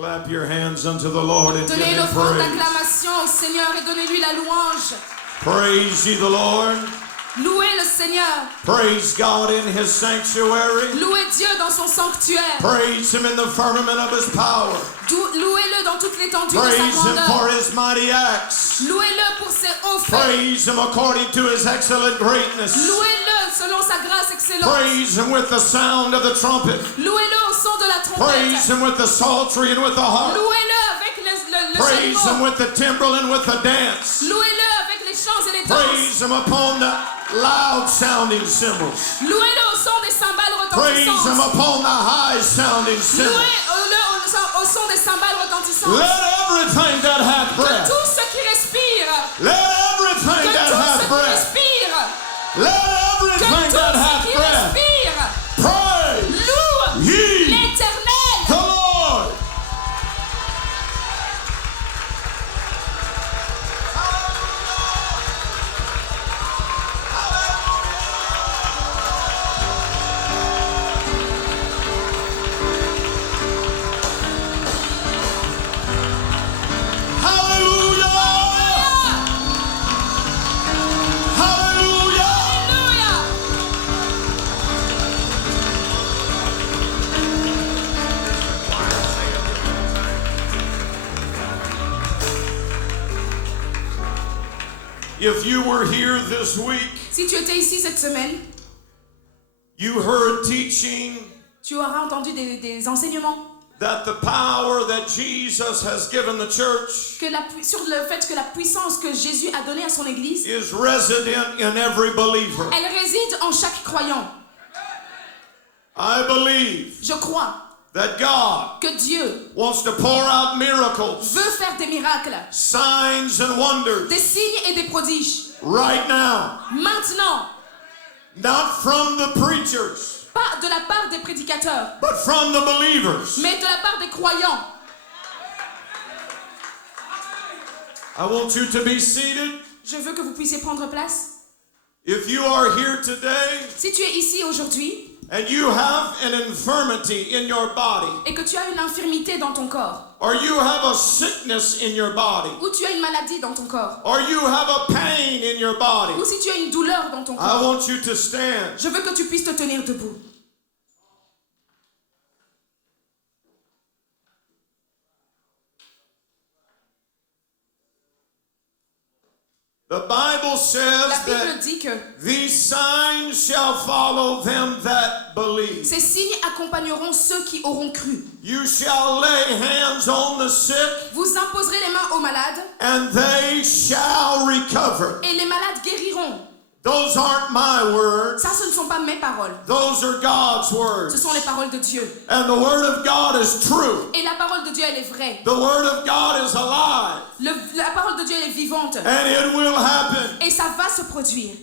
Clap your hands unto the Lord and give Donnez him l'offrande praise. d'acclamation au Seigneur et donnez-lui la louange. Praise ye the Lord. Louez le Seigneur. Praise God in his sanctuary. Louez Dieu dans son sanctuaire. Praise him in the firmament of his power. Louez-le dans toute l'étendue de sa Praise him for grandeur. his mighty acts. Louez-le pour ses hauts faits. Praise him according to his excellent greatness. Louez-le selon sa grâce excellente. Praise him with the sound of the trumpet. Louez-le au son de la Praise trompette. him with the psaltery and with the harp. Louez-le avec le Praise him chalumeau. with the timbrel and with the dance. Louez-le avec les chants et les danses. Praise him upon the loud sounding cymbals. Louez-le au son des cymbales Praise him retentissantes. upon the high sounding cymbals. Louez-le au son des cymbales retentissantes. Let everything that hath Que breath, tout ce qui respire, let que everything that tout hath ce qui breath, respire, let que everything tout that ce hath qui breath, respire, praise loue ye l'Éternel. the Lord. Hallelujah! Hallelujah! Alléluia. If you were here this week, Si tu étais ici cette semaine, you heard teaching tu auras entendu des enseignements that the power that Jesus has given the church que sur le fait que la puissance que Jésus a donnée à son Église, is resident in every believer. elle réside en chaque croyant. I believe Je crois that God que Dieu wants to pour out miracles, veut faire des miracles, signs and wonders des signes et des prodiges. right now, Maintenant, not from the preachers, pas de la part des prédicateurs, but from the believers. mais de la part des croyants. I want you to be seated. Je veux que vous puissiez prendre place. If you are here today Si tu es ici aujourd'hui and you have an infirmity in your body, et que tu as une infirmité dans ton corps, or you have a sickness in your body, ou tu as une maladie dans ton corps, or you have a pain in your body, ou si tu as une douleur dans ton I corps, want you to stand. je veux que tu puisses te tenir debout. The Bible La says Bible that dit que these signs shall follow them that believe. ces signes accompagneront ceux qui auront cru. You shall lay hands on the sick, Vous imposerez les mains aux malades and they shall recover. et les malades guériront. Those aren't my words. Ça, ce ne sont pas mes paroles. Those are God's Ce words. sont les paroles de Dieu. And the word of God is true. Et la parole de Dieu, elle est vraie. The word of God is alive. La parole de Dieu, elle est vivante. And it will happen. Et ça va se produire.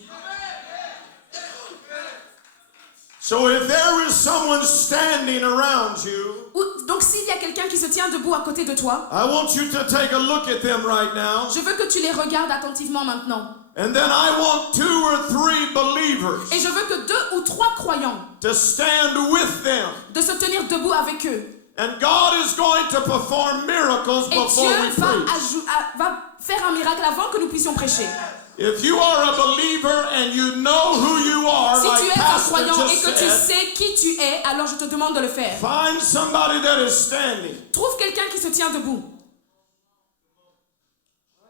So if there is someone standing around you, Donc s'il y a quelqu'un qui se tient debout à côté de toi, I want you to take a look at them right now. je veux que tu les regardes attentivement maintenant. And then I want 2 or 3 believers Et je veux que 2 ou 3 croyants to stand with them. de se tenir debout avec eux. And God is going to perform miracles Et before we Dieu preach. va faire un miracle avant que nous puissions prêcher. If you are a believer and you know who you are, Si tu like es un Pastor croyant et just que tu said, sais qui tu es, alors je te demande de le faire. find somebody that is standing. Trouve quelqu'un qui se tient debout.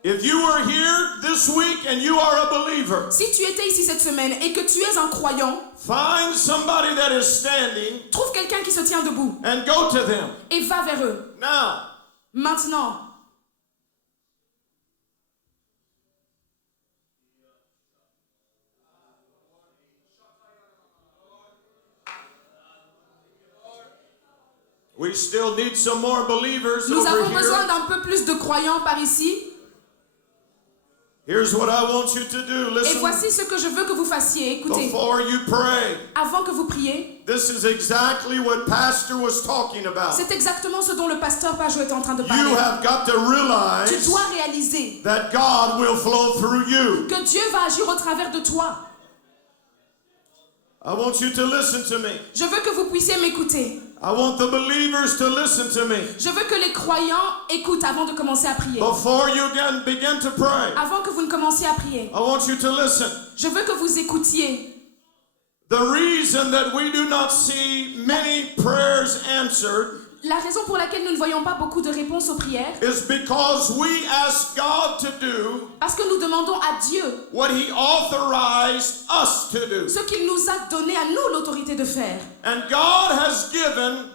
If you were here this week and you are a believer, Si tu étais ici cette semaine et que tu es un croyant, find somebody that is standing trouve quelqu'un qui se tient debout and go to them. et va vers eux. Now, Maintenant, we still need some more believers nous over avons besoin here. d'un peu plus de croyants par ici. Here's what I want you to do. Et Listen, voici ce que je veux que vous fassiez. Écoutez, before you pray. avant que vous priez, This is exactly what Pastor was talking about. c'est exactement ce dont le pasteur Pajot est en train de You parler. have got to Tu realize dois réaliser that God will flow through you. que Dieu va agir au travers de toi. I want you to listen to me. Je veux que vous puissiez m'écouter. I want the believers to listen to me. Je veux que les croyants écoutent avant de commencer à prier. Before you begin to pray, Avant que vous ne commenciez à prier. I want you to listen. Je veux que vous écoutiez. The reason that we do not see many prayers answered La raison pour laquelle nous ne voyons pas beaucoup de réponses aux prières, is because we ask God to do parce que nous demandons à Dieu what He authorized us to do. ce qu'il nous a donné à nous l'autorité de faire. And God has given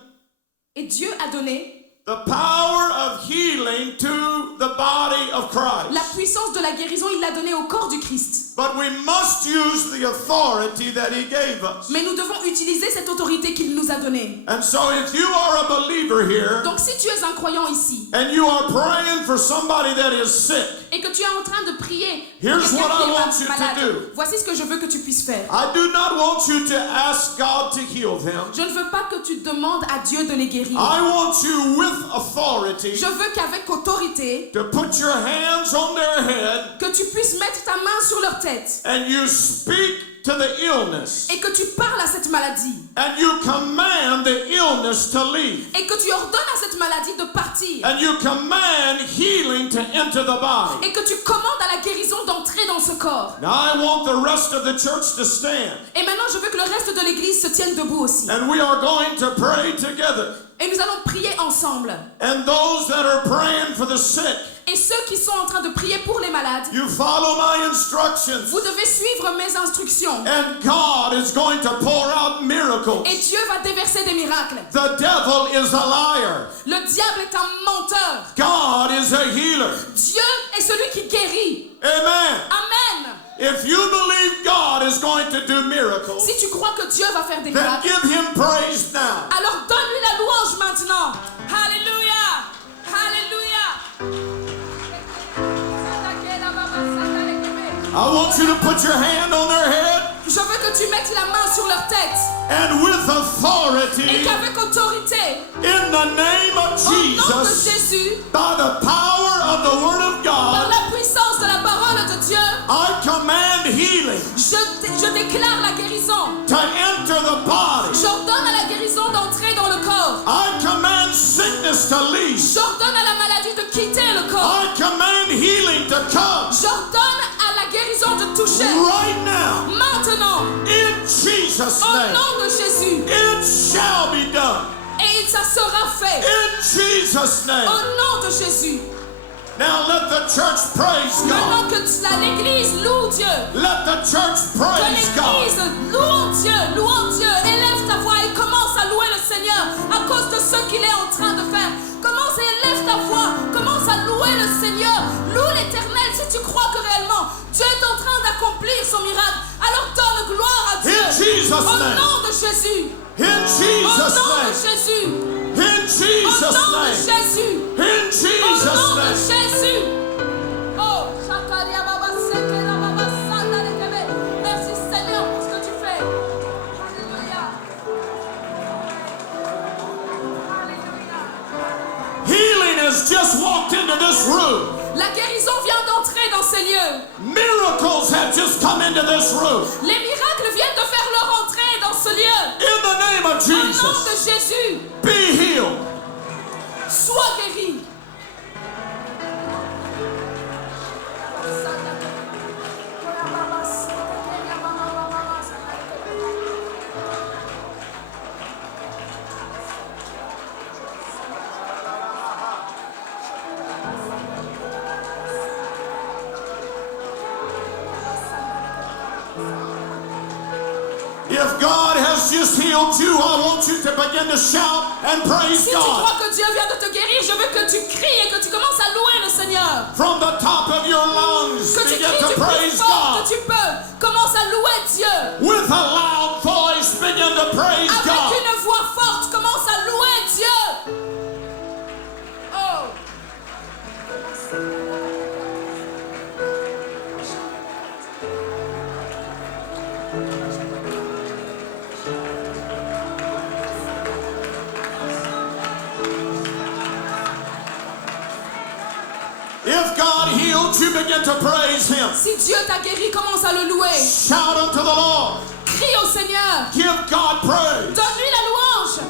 Et Dieu a donné the power of healing to the body of la Christ. puissance de la guérison, il l'a donnée au corps du Christ. But we must use the authority that He gave us. Mais nous devons utiliser cette autorité qu'il nous a donnée. And so if you are a believer here Donc si tu es un croyant ici and you are praying for somebody that is sick, et que tu es en train de prier pour Here's quelqu'un what I qui est want you to malade, do. voici ce que je veux que tu puisses faire. I do not want you to ask God to heal them. Je ne veux pas que tu demandes à Dieu de les guérir. I want you with authority Je veux qu'avec autorité, to put your hands on their head que tu puisses mettre ta main sur leur tête and you speak to the illness et que tu parles à cette maladie and you command the illness to leave et que tu ordonnes à cette maladie de partir and you command healing to enter the body. et que tu commandes à la guérison d'entrer dans ce corps. Now I want the rest of the church to stand Et maintenant, je veux que le reste de l'église se tienne debout aussi. and we are going to pray together. Et nous allons prier ensemble. And those that are praying for the sick, Et ceux qui sont en train de prier pour les malades, you follow my instructions vous devez suivre mes instructions. and God is going to pour out miracles. Et Dieu va déverser des miracles. The devil is a liar. Le diable est un menteur. God is a healer. Dieu est celui qui guérit. Amen. Amen. If you believe God is going to do miracles, Si tu crois que Dieu va faire des then miracles, give Him praise now. alors donne-lui la louange maintenant. Alléluia. Alléluia. I want you to put your hand on their head Je veux que tu mettes la main sur leur tête and with et authority, qu'avec autorité, in the name of au nom de Jesus, Jésus, by the power of the Word of par God, la puissance de la parole de Dieu, I command healing je déclare la guérison. to enter the body. J'ordonne à la guérison d'entrer dans le corps. I command sickness to leave. J'ordonne à la maladie de quitter le corps. I command healing to come J'ordonne à la guérison de toucher. right now. Maintenant, In Jesus' au name, nom de Jésus. it shall be done. Et ça sera fait. In Jesus' name. Au nom de Jésus. Now let the church praise God. Maintenant que l'Église loue Dieu. Let the church Que praise God. l'Église loue Dieu, louons Dieu. Élève ta voix et commence à louer le Seigneur à cause de ce qu'il est en train de faire. Commence et élève ta voix. Commence à louer le Seigneur. Loue l'Éternel si tu crois que réellement Dieu est en train d'accomplir son miracle. Alors donne gloire à Dieu. In Jesus' Au name. nom de Jésus. In Au Jesus' nom de name. Jésus. In Au Jesus' nom de name. Jésus. In Au Jesus' nom de name. Jésus. Oh, Shakaria Baba Sekera Baba Sanda Lekebe. Merci Seigneur pour ce que tu fais. Alléluia. Alléluia. Healing has just walked into this room. La guérison vient d'entrer dans ces lieux. Miracles have just come into this room. Les miracles viennent de faire leur entrée dans ce lieu. In the name of Au nom de Jesus, Jésus, be healed. sois guéri. If God has just healed you, I want you to begin to shout and praise Si tu God. crois que Dieu vient de te guérir, je veux que tu cries et que tu commences à louer le Seigneur. From the top of your lungs, Que tu begin cries to du plus praise fort God. que tu peux. Commence à louer Dieu. With a loud voice, begin to praise Avec God. une voix forte, commence à louer Dieu. Oh. If God healed you, begin to praise Him. Si Dieu t'a guéri, commence à le louer. Shout unto the Lord. Crie au Seigneur. Give God praise. Donne-lui la louange.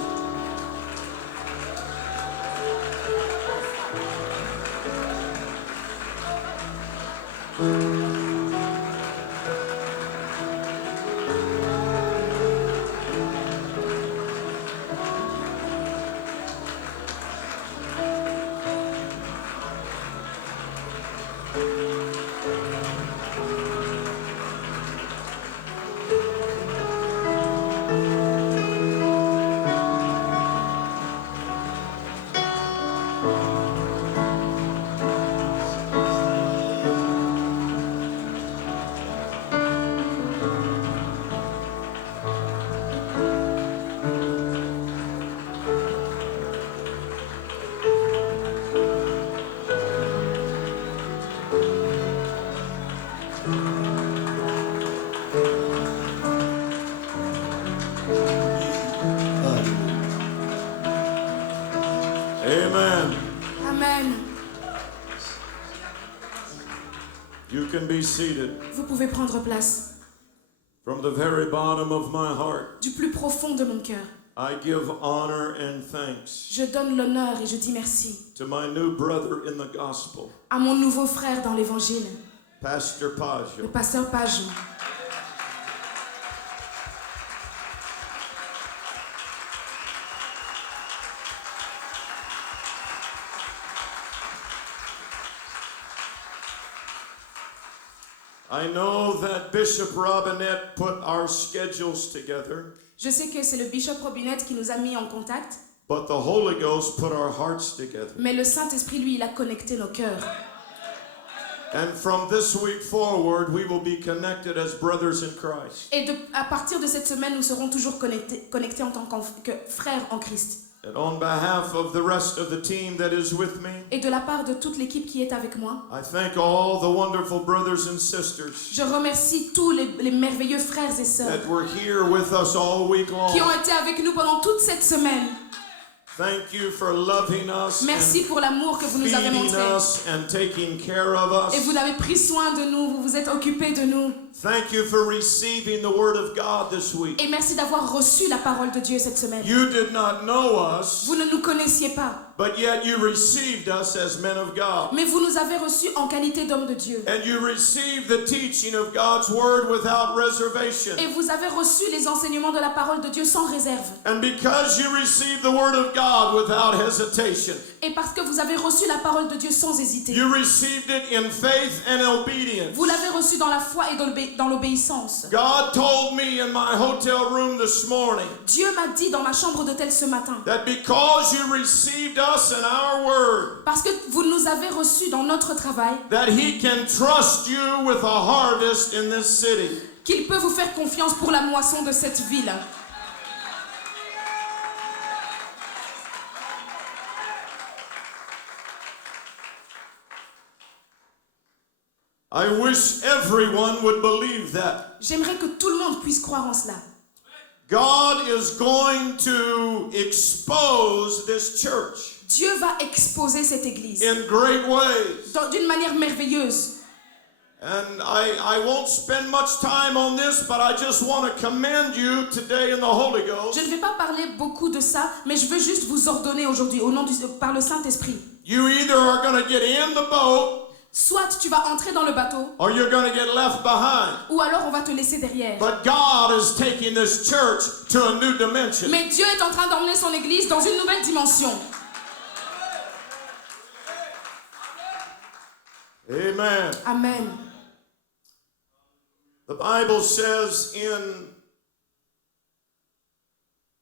Amen. Amen. You can be seated. Vous pouvez prendre place. From the very bottom of my heart, Du plus profond de mon cœur, I give honor and thanks je donne l'honneur et je dis merci to my new brother in the gospel, à mon nouveau frère dans l'évangile, Pastor le Paggio. pasteur Pageon. I know that Bishop Robinette put our schedules together, Je sais que c'est le bishop Robinette qui nous a mis en contact, but the Holy Ghost put our hearts together. mais le Saint-Esprit, lui, il a connecté nos cœurs. And from this week forward, we will be connected as brothers in Christ. Et à partir de cette semaine, nous serons toujours connectés en tant que frères en Christ. And on behalf of the rest of the team that is with me, Et de la part de toute l'équipe qui est avec moi, I thank all the wonderful brothers and sisters je remercie tous les merveilleux frères et sœurs that were here with us all week qui ont long. été avec nous pendant toute cette semaine. Thank you for loving us Merci and pour l'amour que vous nous avez feeding montré. us and taking care of Et us. vous avez pris soin de nous, vous vous êtes occupés de nous. Thank you for receiving the Word of God this week. Et merci d'avoir reçu la parole de Dieu cette semaine. You did not know us, Vous ne nous connaissiez pas, but yet you received us as men of God. mais vous nous avez reçus en qualité d'hommes de Dieu. And you received the teaching of God's Word without reservation. Et vous avez reçu les enseignements de la parole de Dieu sans réserve. And because you received the Word of God without hesitation, Et parce que vous avez reçu la parole de Dieu sans hésiter. you received it in faith and obedience. Vous l'avez reçu dans la foi et dans l'obéissance. God told me in my hotel room this morning Dieu m'a dit dans ma chambre d'hôtel ce matin, that because you received us in our Word, parce que vous nous avez reçus dans notre travail, that He can trust you with a harvest in this city. qu'il peut vous faire confiance pour la moisson de cette ville. I wish everyone would believe that. J'aimerais que tout le monde puisse croire en cela. God is going to expose this church Dieu va exposer cette église in great ways. d'une manière merveilleuse. And I won't spend much time on this, but I just want to commend you today in the Holy Ghost. Je ne vais pas parler beaucoup de ça, mais je veux juste vous ordonner aujourd'hui, par le Saint-Esprit. You either are going to get in the boat Soit tu vas entrer dans le bateau, or you're going to get left behind. ou alors on va te laisser derrière. But God is taking this church to a new dimension. Mais Dieu est en train d'emmener son église dans une nouvelle dimension. Amen. Amen. The Bible says in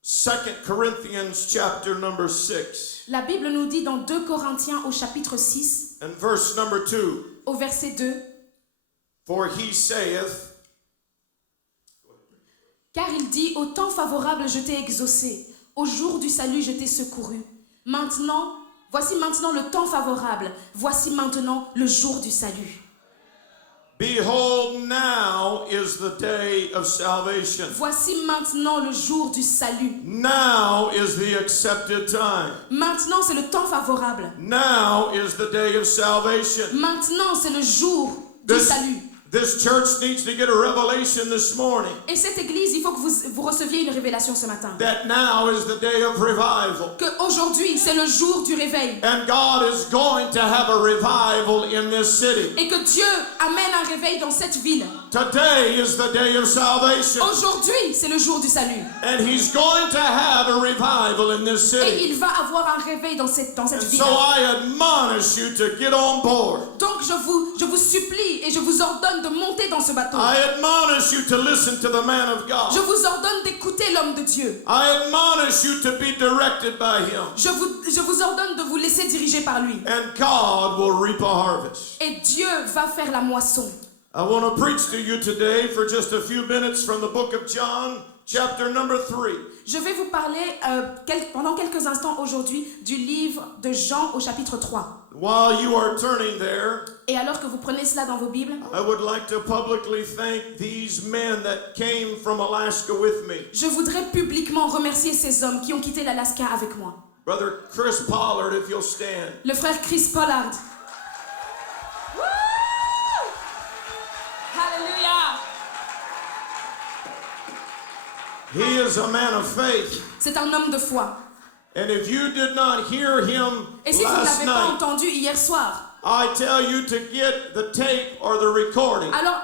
2 Corinthians chapter number 6 La Bible nous dit dans 2 Corinthiens au chapitre 6, and verse number 2, au verset 2, for he saith, car il dit, au temps favorable je t'ai exaucé, au jour du salut je t'ai secouru. Maintenant, voici maintenant le temps favorable, voici maintenant le jour du salut. behold, now is the day of salvation. Voici maintenant le jour du salut. Now is the accepted time. Maintenant c'est le temps favorable. Now is the day of salvation. Maintenant c'est le jour du salut. This church needs to get a revelation this morning Et cette église, il faut que vous receviez une révélation ce matin. that now is the day of revival. Que aujourd'hui, c'est le jour du réveil. And God is going to have a revival in this city. Et que Dieu amène un réveil dans cette ville. Today is the day of salvation. Aujourd'hui, c'est le jour du salut. And He's going to have a revival in this Et city. il va avoir un réveil dans cette And ville. so I admonish you to get on board. Donc je vous supplie et je vous ordonne de monter dans ce bateau. I admonish you to listen to the man of Je God. vous ordonne d'écouter l'homme de Dieu. I admonish you to be directed by Him. Je vous ordonne de vous laisser diriger par lui. And God will reap a harvest. Et Dieu va faire la moisson. I want to preach to you today for just a few minutes from the book of John, chapter number 3. Je vais vous parler pendant quelques instants aujourd'hui du livre de Jean au chapitre 3. While you are turning there, Et alors que vous prenez cela dans vos Bibles, I would like to publicly thank these men that came from Alaska with me. je voudrais publiquement remercier ces hommes qui ont quitté l'Alaska avec moi. Brother Chris Pollard, if you'll stand. Le frère Chris Pollard. Woo! Hallelujah! He is a man of faith. C'est un homme de foi. And if you did not hear him Et si vous ne last l'avez pas night, entendu hier soir, I tell you to get the tape or the recording. alors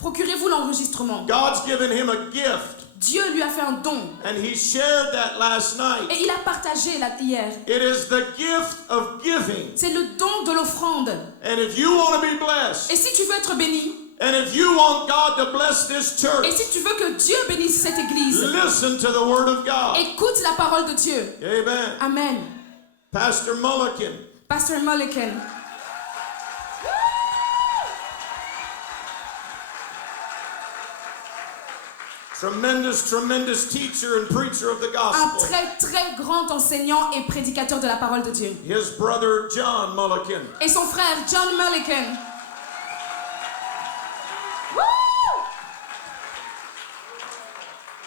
procurez-vous l'enregistrement. God's given him a gift, Dieu lui a fait un don. and he shared that last night. Et il a partagé hier. It is the gift of giving. C'est le don de l'offrande. And if you want to be blessed, Et si tu veux être béni, and if you want God to bless this et church, si tu veux que Dieu bénisse cette église, listen to the word of God. écoute la parole de Dieu. Amen. Amen. Pastor Mulliken. Pastor Mulliken. Tremendous teacher and preacher of the Un gospel. très grand enseignant et prédicateur de la parole de Dieu. His brother John Mulliken. Et son frère John Mulliken.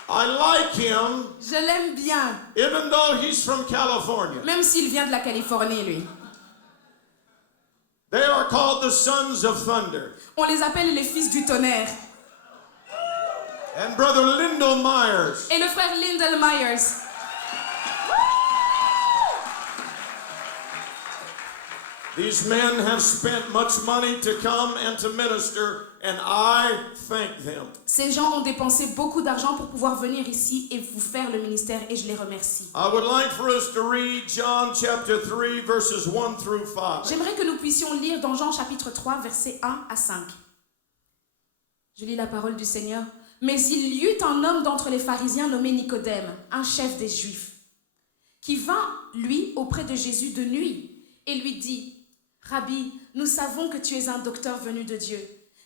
I like him, Je l'aime bien, even though he's from California. même s'il vient de la Californie, lui. They are called the sons of thunder. On les appelle les fils du tonnerre. And brother Lyndall Myers. Et le frère Lyndall Myers. These men have spent much money to come and to minister, and I thank them. Ces gens ont dépensé beaucoup d'argent pour pouvoir venir ici et vous faire le ministère, et je les remercie. I would like for us to read John chapter 3 verses 1 through 5. J'aimerais que nous puissions lire dans Jean chapitre 3, versets 1 à 5. Je lis la parole du Seigneur. Mais il y eut un homme d'entre les pharisiens nommé Nicodème, un chef des Juifs, qui vint, lui, auprès de Jésus de nuit et lui dit: Rabbi, nous savons que tu es un docteur venu de Dieu,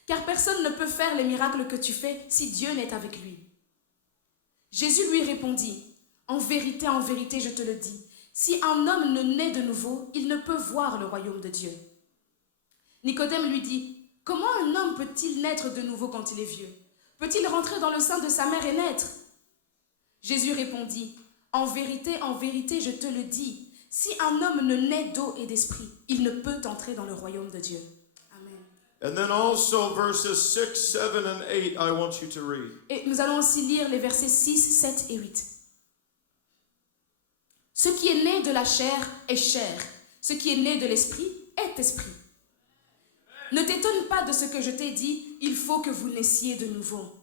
car personne ne peut faire les miracles que tu fais si Dieu n'est avec lui. Jésus lui répondit: en vérité, je te le dis, si un homme ne naît de nouveau, il ne peut voir le royaume de Dieu. Nicodème lui dit: comment un homme peut-il naître de nouveau quand il est vieux? Peut-il rentrer dans le sein de sa mère et naître? Jésus répondit: en vérité, je te le dis, si un homme ne naît d'eau et d'esprit, il ne peut entrer dans le royaume de Dieu. Amen. And then also verses 6, 7, and 8 I want you to read. Et nous allons aussi lire les versets 6, 7 et 8. Ce qui est né de la chair est chair, ce qui est né de l'esprit est esprit. Ne t'étonne pas de ce que je t'ai dit, il faut que vous naissiez de nouveau.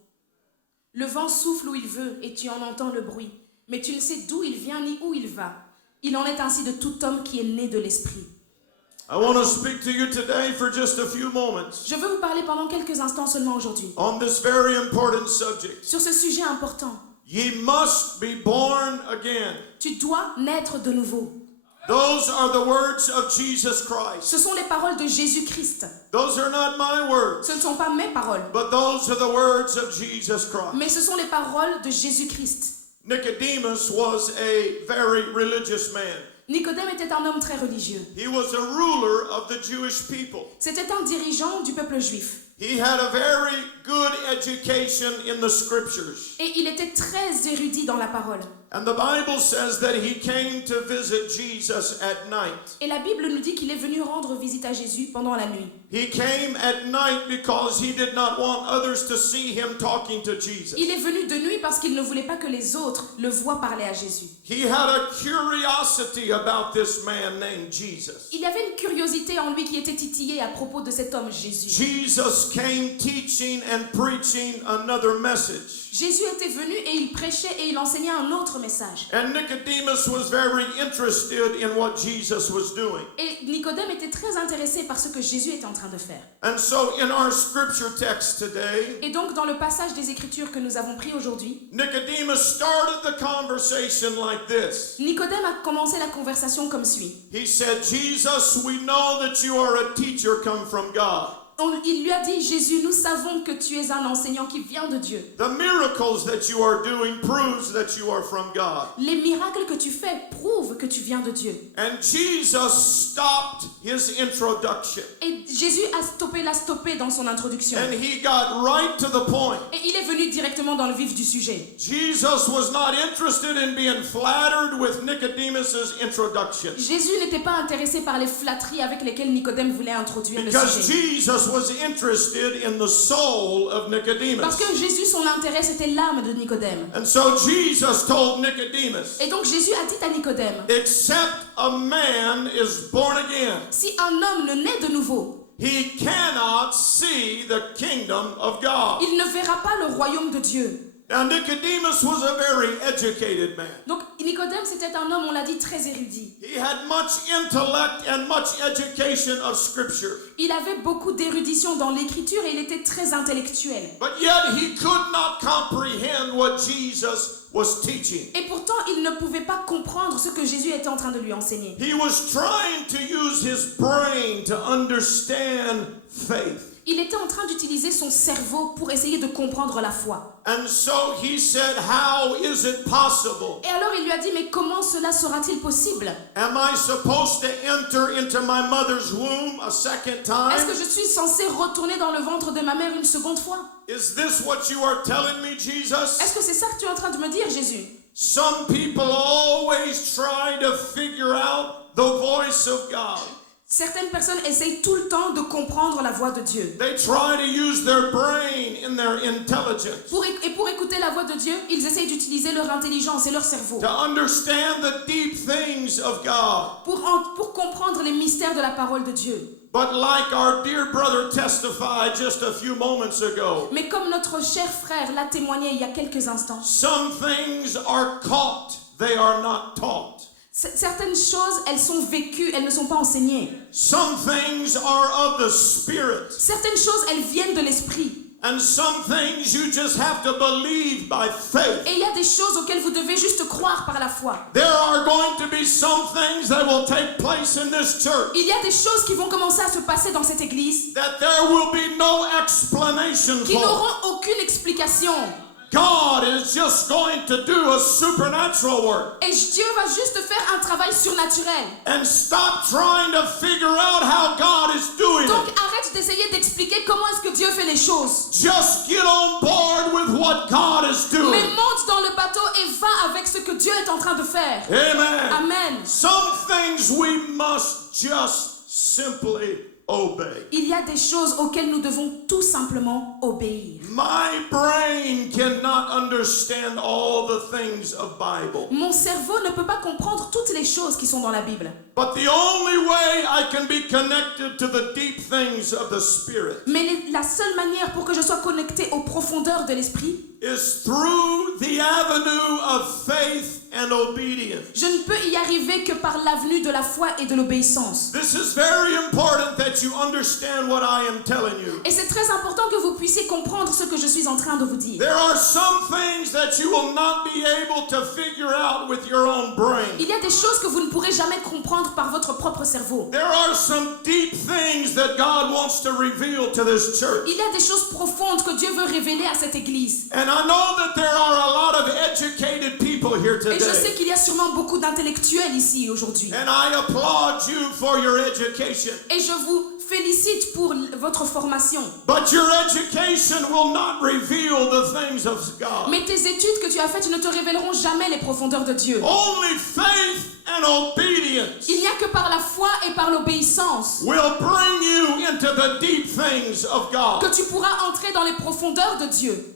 Le vent souffle où il veut et tu en entends le bruit, mais tu ne sais d'où il vient ni où il va. Il en est ainsi de tout homme qui est né de l'esprit. I want to speak to you today for just a few moments Je veux vous parler pendant quelques instants seulement aujourd'hui on this very important subject. sur ce sujet important. Ye must be born again. Tu dois naître de nouveau. Those are the words of Jesus Christ. Ce sont les paroles de Jésus-Christ. Those are not my words, Ce ne sont pas mes paroles, but those are the words of Jesus Christ. mais ce sont les paroles de Jésus-Christ. Nicodemus was a very religious man. Nicodème était un homme très religieux. He was a ruler of the Jewish people. C'était un dirigeant du peuple juif. He had a very good education in the scriptures. Et il était très érudit dans la parole. And the Bible says that he came to visit Jesus at night. Et la Bible nous dit qu'il est venu rendre visite à Jésus pendant la nuit. He came at night because he did not want others to see him talking to Jesus. Il est venu de nuit parce qu'il ne voulait pas que les autres le voient parler à Jésus. He had a curiosity about this man named Jesus. Il y avait une curiosité en lui qui était titillée à propos de cet homme Jésus. Jesus came teaching and preaching another message. Jésus était venu et il prêchait et il enseignait un autre message. And Nicodemus was very interested in what Jesus was doing. Et Nicodème était très intéressé par ce que Jésus était en train de faire. And so in our scripture text today, Et donc dans le passage des Écritures que nous avons pris aujourd'hui, Nicodemus started the conversation like this. Nicodème a commencé la conversation comme suit. He said, Jesus, we know that you are a teacher come from God. Il lui a dit, Jésus, nous savons que tu es un enseignant qui vient de Dieu. The miracles that you are doing proves that you are from God. Les miracles que tu fais prouvent que tu viens de Dieu. And Jesus stopped his introduction. Et Jésus l'a stoppé dans son introduction. And he got right to the point. Et il est venu directement dans le vif du sujet. Jesus was not interested in being flattered with Nicodemus's introduction. Jésus n'était pas intéressé par les flatteries avec lesquelles Nicodème voulait introduire le Because sujet. Jesus was interested in the soul of Nicodemus. Parce que Jésus, son intérêt, c'était l'âme de Nicodème. And so Jesus told Nicodemus, Et donc Jésus a dit à Nicodème, except a man is born again, si un homme ne naît de nouveau, he cannot see the kingdom of God. il ne verra pas le royaume de Dieu. Now Nicodemus was a very educated man. Donc Nicodème, c'était un homme, on l'a dit, très érudit. He had much intellect and much education of scripture. Il avait beaucoup d'érudition dans l'écriture et il était très intellectuel. But yet he could not comprehend what Jesus was teaching. Et pourtant, il ne pouvait pas comprendre ce que Jésus était en train de lui enseigner. He was trying to use his brain to understand faith. Il était en train d'utiliser son cerveau pour essayer de comprendre la foi. And so he said, how is it possible? Et alors il lui a dit, mais comment cela sera-t-il possible? Am I supposed to enter into my mother's womb a second Est-ce que time? je suis censé retourner dans le ventre de ma mère une seconde fois? Is this what you are telling me, Jesus? Est-ce que c'est ça que tu es en train de me dire, Jésus? Some people always try to figure out the voice of God. Certaines personnes essayent tout le temps de comprendre la voix de Dieu. They try to use their brain in their intelligence Pour écouter la voix de Dieu, ils essayent d'utiliser leur intelligence et leur cerveau. to understand the deep things of God. Pour comprendre les mystères de la parole de Dieu. But like our dear brother testified just a few moments ago, Mais comme notre cher frère l'a témoigné il y a quelques instants, some things are caught, they are not taught. certaines choses, elles sont vécues, elles ne sont pas enseignées. Some things are of the Spirit, Certaines choses, elles viennent de l'esprit. and some things you just have to believe by faith. Et il y a des choses auxquelles vous devez juste croire par la foi. There are going to be some things that will take place in this church Il y a des choses qui vont commencer à se passer dans cette église that there will be no explanation qui for. n'auront aucune explication. God is just going to do a supernatural work. Et Dieu va juste faire un travail surnaturel. And stop trying to figure out how God is doing Donc it. arrête d'essayer d'expliquer comment est-ce que Dieu fait les choses. Just get on board with what God is Mais doing. monte dans le bateau et va avec ce que Dieu est en train de faire. Amen. Amen. Some things we must just simply obey. Il y a des choses auxquelles nous devons tout simplement obéir. My brain cannot understand all the things of Bible. Mon cerveau ne peut pas comprendre toutes les choses qui sont dans la Bible. But the only way I can be connected to the deep things of the Spirit Mais la seule manière pour que je sois connecté aux profondeurs de l'esprit, is through the avenue of faith and obedience. je ne peux y arriver que par l'avenue de la foi et de l'obéissance. This is very important that you understand what I am telling you. Et c'est très important que vous puissiez comprendre ce que je suis en train de vous dire. There are some things that you will not be able to figure out with your own brain. Il y a des choses que vous ne pourrez jamais comprendre par votre propre cerveau. There are some deep things that God wants to reveal to this church. Il y a des choses profondes que Dieu veut révéler à cette église. And I know that there are a lot of educated people here Et je sais today. qu'il y a sûrement beaucoup d'intellectuels ici aujourd'hui. And I applaud you for your education. Et je vous félicite pour votre formation. But your education will not reveal the things of God. Mais tes études que tu as faites ne te révéleront jamais les profondeurs de Dieu. Only faith and obedience Il n'y a que par la foi et par l'obéissance will bring you into the deep things of God. que tu pourras entrer dans les profondeurs de Dieu.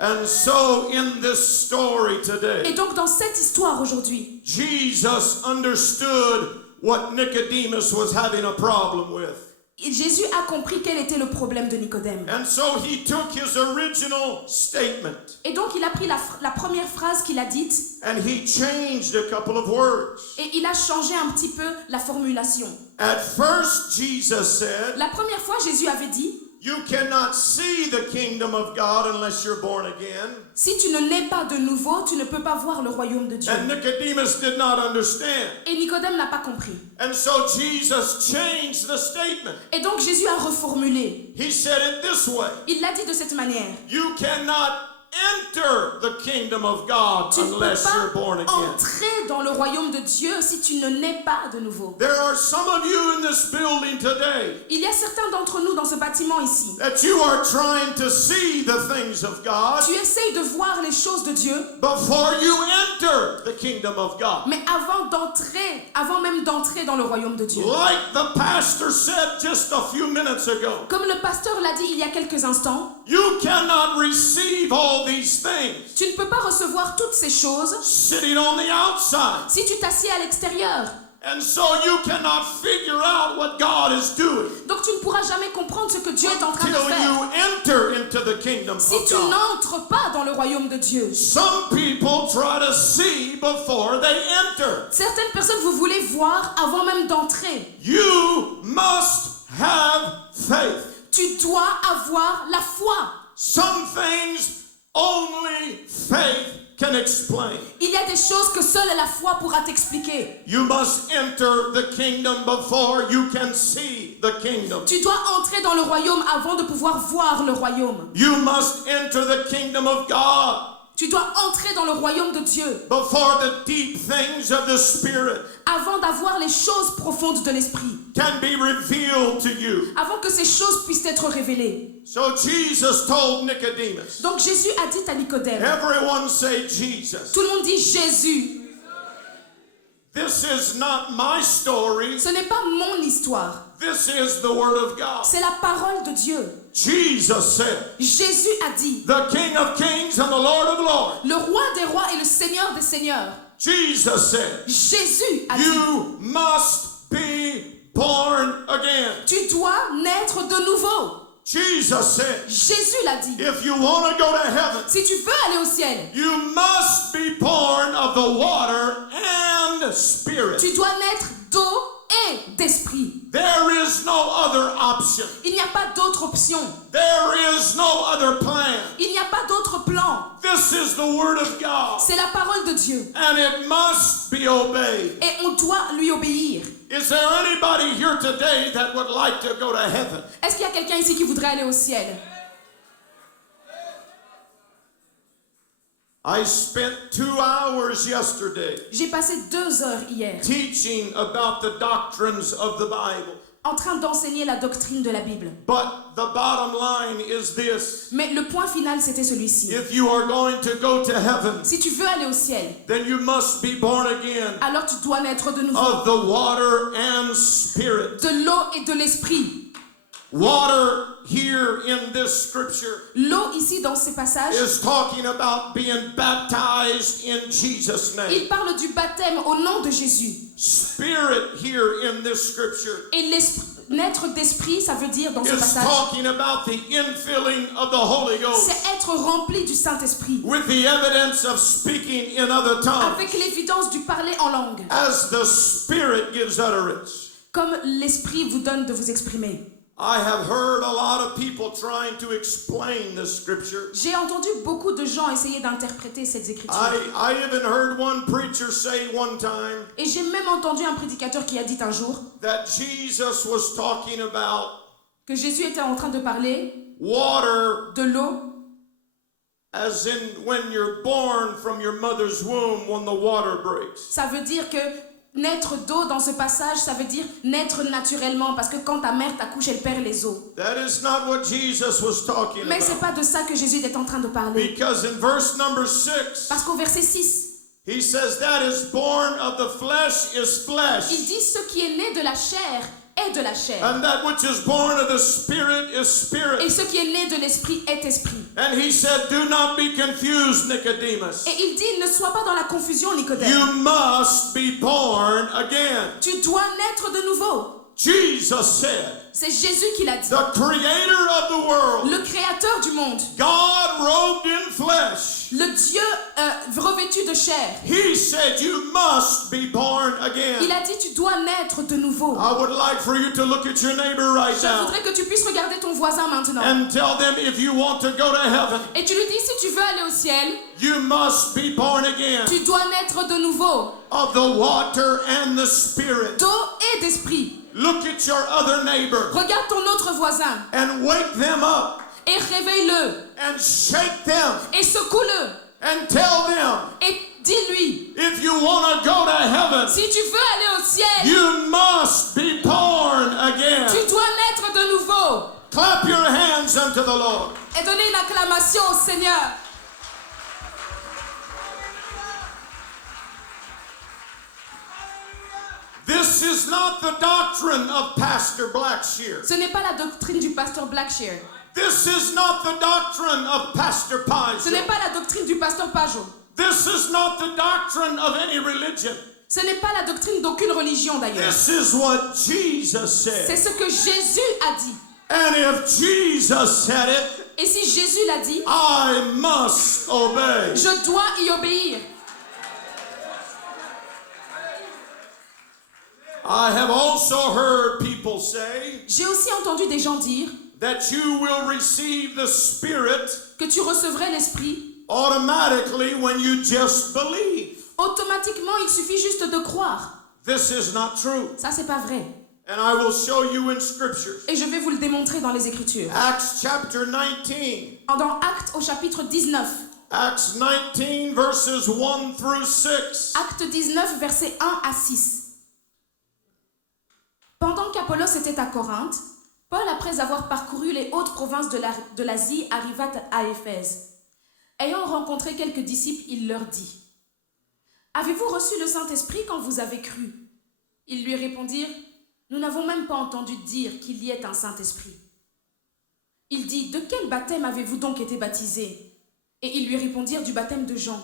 And so in this story Et today, donc dans cette histoire aujourd'hui, Jesus understood what Nicodemus was having a problem with. Jésus a compris quel était le problème de Nicodème. And so he took his original statement Et donc il a pris la première phrase qu'il a dite and he changed a couple of words. et il a changé un petit peu la formulation. At first, Jesus said, La première fois, Jésus avait dit, "You cannot see the kingdom of God unless you're born again." si tu ne nais pas de nouveau, tu ne peux pas voir le royaume de Dieu. And Nicodemus did not understand. Et Nicodème n'a pas compris. And so Jesus changed the statement. Et donc Jésus a reformulé. He said it this way: Il l'a dit de cette manière. "You cannot enter the kingdom of God Tu ne peux unless you're pas born again." entrer dans le royaume de Dieu si tu ne nais pas de nouveau. There are some of you in this building today Il y a certains d'entre nous dans ce bâtiment ici. that you are trying to see the things of God Tu essayes de voir les choses de Dieu, before you enter the kingdom of God. mais avant même d'entrer dans le royaume de Dieu. Like the pastor said just a few minutes ago, Comme le pasteur l'a dit il y a quelques instants, you cannot receive all these things tu ne peux pas recevoir toutes ces choses sitting on the outside. si tu t'assieds à l'extérieur. And so you cannot figure out what God is doing Donc tu ne pourras jamais comprendre ce que Dieu est en train de till faire you enter into the kingdom si of tu God. n'entres pas dans le royaume de Dieu. Some people try to see before they enter. Certaines personnes, vous voulez voir avant même d'entrer. You must have faith. Tu dois avoir la foi. Some things only faith can explain. Il y a des choses que seule la foi pourra t'expliquer. You must enter the kingdom before you can see the kingdom. Tu dois entrer dans le royaume avant de pouvoir voir le royaume. You must enter the kingdom of God Tu dois entrer dans le royaume de Dieu before the deep things of the Spirit avant d'avoir les choses profondes de l'esprit, can be revealed to you. avant que ces choses puissent être révélées. So Jesus told Nicodemus. Donc Jésus a dit à Nicodème, Everyone say Jesus. tout le monde dit Jésus. This is not my story. Ce n'est pas mon histoire, This is the word of God. c'est la parole de Dieu. Jesus said, Jésus a dit, the King of Kings and the Lord of Lords. le roi des rois et le seigneur des seigneurs. Jesus said, Jésus a dit, you must be born again. tu dois naître de nouveau. Jesus said, Jésus l'a dit, if you want to go to heaven, si tu veux aller au ciel, you must be born of the water and spirit. tu dois naître d'eau et d'esprit. There is no other option. Il n'y a pas d'autre option. There is no other plan. Il n'y a pas d'autre plan. This is the word of God, C'est la parole de Dieu. and it must be obeyed. Et on doit lui obéir. Is there anybody here today that would like to go to heaven? Est-ce qu'il y a quelqu'un ici qui voudrait aller au ciel? I spent 2 hours yesterday J'ai passé 2 heures hier teaching about the doctrines of the Bible. en train d'enseigner la doctrine de la Bible. But the bottom line is this. Mais le point final, c'était celui-ci. If you are going to go to heaven, Si tu veux aller au ciel, then you must be born again alors tu dois naître de nouveau. of the water and spirit. De l'eau et de l'esprit. Water here in this scripture L'eau ici dans ces passages, is talking about being baptized in Jesus' name. il parle du baptême au nom de Jésus. Spirit here in this scripture Et naître d'esprit, ça veut dire dans ce is passage, talking about the infilling of the Holy Ghost c'est être rempli du Saint-Esprit. with the evidence of speaking in other tongues Avec l'évidence du parler en langue. as the Spirit gives utterance. Comme l'Esprit vous donne de vous exprimer. I have heard a lot of people trying to explain this scripture. J'ai entendu beaucoup de gens essayer d'interpréter cette écriture. I even heard one preacher say one time Et j'ai même entendu un prédicateur qui a dit un jour that Jesus was talking about que Jésus était en train de parler water de l'eau, as in when you're born from your mother's womb when the water breaks. ça veut dire que naître d'eau dans ce passage, ça veut dire naître naturellement, parce que quand ta mère t'accouche, elle perd les os. That is not what Jesus was talking Mais c'est about. pas de ça que Jésus est en train de parler. Because in verse number 6, Parce qu'au verset 6, he says, that is born of the flesh is il flesh, dit ce qui est né de la chair est de la chair. and that which is born of the Spirit is Et spirit. ce qui est né de l'esprit est esprit. And he said, do not be confused, Nicodemus. Et il dit, ne sois pas dans la confusion, Nicodème. You must be born again. Tu dois naître de nouveau. Jesus said, C'est Jésus qui l'a dit. the creator of the world, Le créateur du monde, God robed in flesh, le Dieu revêtu de chair, he said you must be born il again. a dit, tu dois naître de nouveau. I would like for you to look at your neighbor right Je now voudrais que tu puisses regarder ton voisin maintenant. and tell them if you want to go to heaven, Et tu lui dis, si tu veux aller au ciel, you must be born again tu dois naître de nouveau, of the water and the Spirit. d'eau et d'esprit. Look at your other neighbor Regarde ton autre voisin and wake them up et réveille-le and shake them et secoue-le and tell them et dis-lui, if you want to go to heaven, si tu veux aller au ciel, you must be born again. tu dois naître de nouveau. Clap your hands unto the Lord. Et donner une acclamation au Seigneur. This is not the doctrine of Pastor Blackshear. Ce n'est pas la doctrine du pasteur Blackshear. This is not the doctrine of Pastor Ce n'est Pajot. pas la doctrine du pasteur Pajot. This is not the doctrine of any religion. Ce n'est pas la doctrine d'aucune religion d'ailleurs. This is what Jesus C'est said. ce que Jésus a dit. And if Jesus said it, Et si Jésus l'a dit, I must obey. je dois y obéir. I have also heard people say J'ai aussi entendu des gens dire that you will receive the Spirit que tu recevrais l'Esprit. automatically when you just believe. Automatiquement, il suffit juste de croire. This is not true. Ça, c'est pas vrai. And I will show you in Scripture. Et je vais vous le démontrer dans les Écritures. Acts chapter 19. Dans Actes au chapitre 19. Acts 19 verses 1 through 6. Acte 19, versets 1 à 6. Pendant qu'Apollos était à Corinthe, Paul, après avoir parcouru les hautes provinces de l'Asie, arriva à Éphèse. Ayant rencontré quelques disciples, il leur dit : « Avez-vous reçu le Saint-Esprit quand vous avez cru ? » Ils lui répondirent : « Nous n'avons même pas entendu dire qu'il y ait un Saint-Esprit. » Il dit : « De quel baptême avez-vous donc été baptisés ? » Et ils lui répondirent : « Du baptême de Jean. »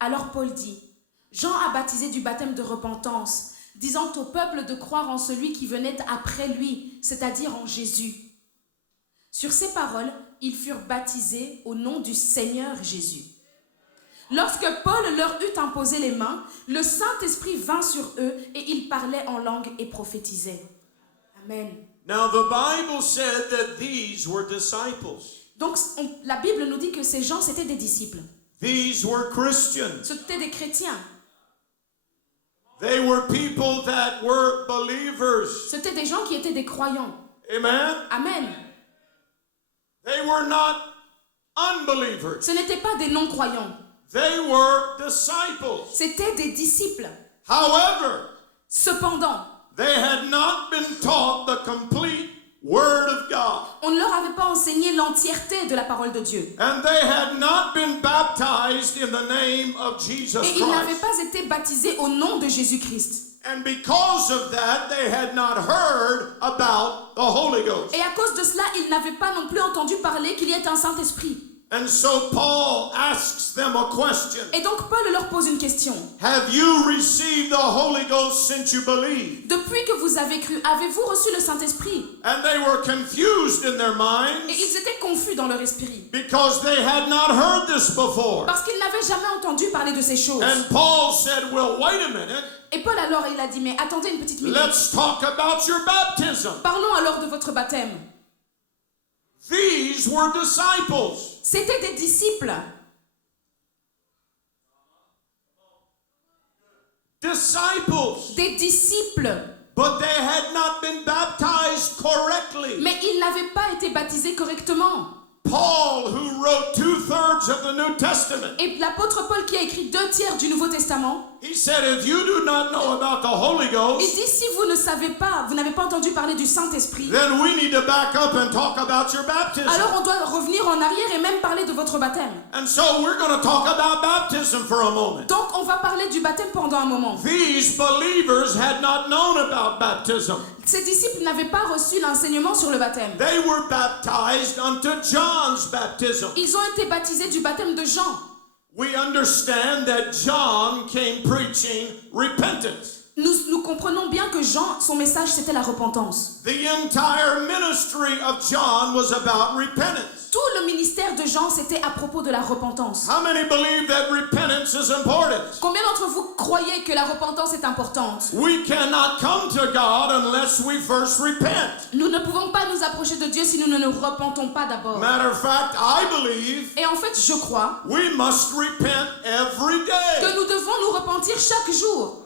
Alors Paul dit : « Jean a baptisé du baptême de repentance, disant au peuple de croire en celui qui venait après lui, c'est-à-dire en Jésus. » Sur ces paroles, ils furent baptisés au nom du Seigneur Jésus. Lorsque Paul leur eut imposé les mains, le Saint-Esprit vint sur eux et ils parlaient en langue et prophétisaient. Amen. Now the Bible said that these were disciples. Donc la Bible nous dit que ces gens, c'étaient des disciples. These were Christians. C'étaient des chrétiens. They were people that were believers. C'étaient des gens qui étaient des croyants. Amen. Amen. They were not unbelievers. Ce n'étaient pas des non-croyants. They were disciples. C'étaient des disciples. However, Cependant, they had not been taught the complete Word of God. on ne leur avait pas enseigné l'entièreté de la parole de Dieu. And they had not been baptized in the name of Jesus Et ils n'avaient Christ. pas été baptisés au nom de Jésus-Christ. And because of that, they had not heard about the Holy Ghost. Et à cause de cela, ils n'avaient pas non plus entendu parler qu'il y ait un Saint-Esprit. And so Paul asks them a question. Et donc Paul leur pose une question. Have you received the Holy Ghost since you believed? Depuis que vous avez cru, avez-vous reçu le Saint-Esprit? And they were confused in their Et minds ils étaient confus dans leur esprit. because they had not heard this before. Parce qu'ils n'avaient jamais entendu parler de ces choses. And Paul said, well, wait a minute. Et Paul alors, il a dit, mais attendez une petite minute. Let's talk about your baptism. Parlons alors de votre baptême. These were disciples. C'étaient des disciples. Disciples. Des disciples. But they had not been baptized correctly. Mais ils n'avaient pas été baptisés correctement. Paul, who wrote 2/3 of the New Testament, Et l'apôtre Paul qui a écrit 2/3 du Nouveau Testament, he said, if you do not know about the Holy il Ghost, dit si vous ne savez pas, vous n'avez pas entendu parler du Saint-Esprit, then we need to back up and talk about your baptism. alors on doit revenir en arrière et même parler de votre baptême. And so we're going to talk about baptism for a moment. Donc on va parler du baptême pendant un moment. These believers had not known about baptism. Ces disciples n'avaient pas reçu l'enseignement sur le baptême. They were baptized unto John's baptism. Ils ont été baptisés du baptême de Jean. We understand that John came preaching repentance. Nous comprenons bien que Jean, son message, c'était la repentance. The entire ministry of John was about repentance. Tout le ministère de Jean, c'était à propos de la repentance. How many believe that repentance is important? Combien d'entre vous croyez que la repentance est importante? We cannot come to God unless we first repent. Nous ne pouvons pas nous approcher de Dieu si nous ne nous repentons pas d'abord. Matter of fact, I believe Et en fait, je crois we must repent every day. que nous devons nous repentir chaque jour.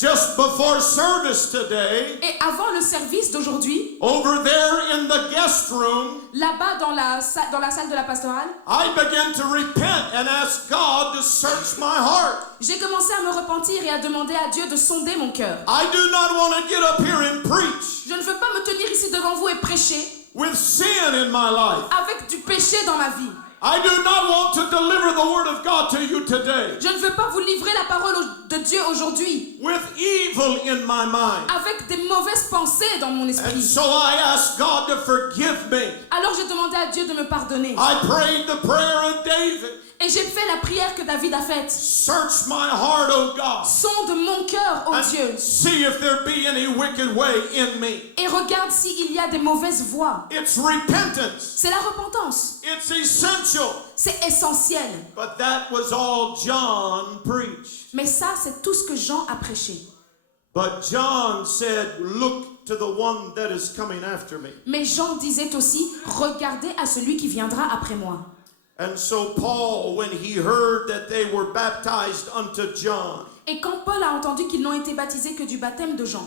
Just before service today, Et avant le service d'aujourd'hui, over there in the guest room, là-bas dans la salle de la pastorale, I began to repent and ask God to search my heart. j'ai commencé à me repentir et à demander à Dieu de sonder mon cœur. I do not want to get up here and preach Je ne veux pas me tenir ici devant vous et prêcher with sin in my life. avec du péché dans ma vie. I do not want to deliver the word of God to you today Je ne veux pas vous livrer la parole de Dieu aujourd'hui with evil in my mind. avec des mauvaises pensées dans mon And esprit. so I asked God to forgive me. Alors j'ai demandé à Dieu de me pardonner. I prayed the prayer of David. Et j'ai fait la prière que David a faite. Search my heart, O God, Sonde mon cœur, ô Dieu, and see if there be any wicked way in me. et regarde s'il y a des mauvaises voies. It's repentance. C'est la repentance. It's essential. C'est essentiel. But that was all John preached. Mais ça, c'est tout ce que Jean a prêché. But John said, look to the one that is coming after me. Mais Jean disait aussi, regardez à celui qui viendra après moi. And so Paul, when he heard that they were baptized unto John, Et quand Paul a entendu qu'ils n'ont été baptisés que du baptême de Jean,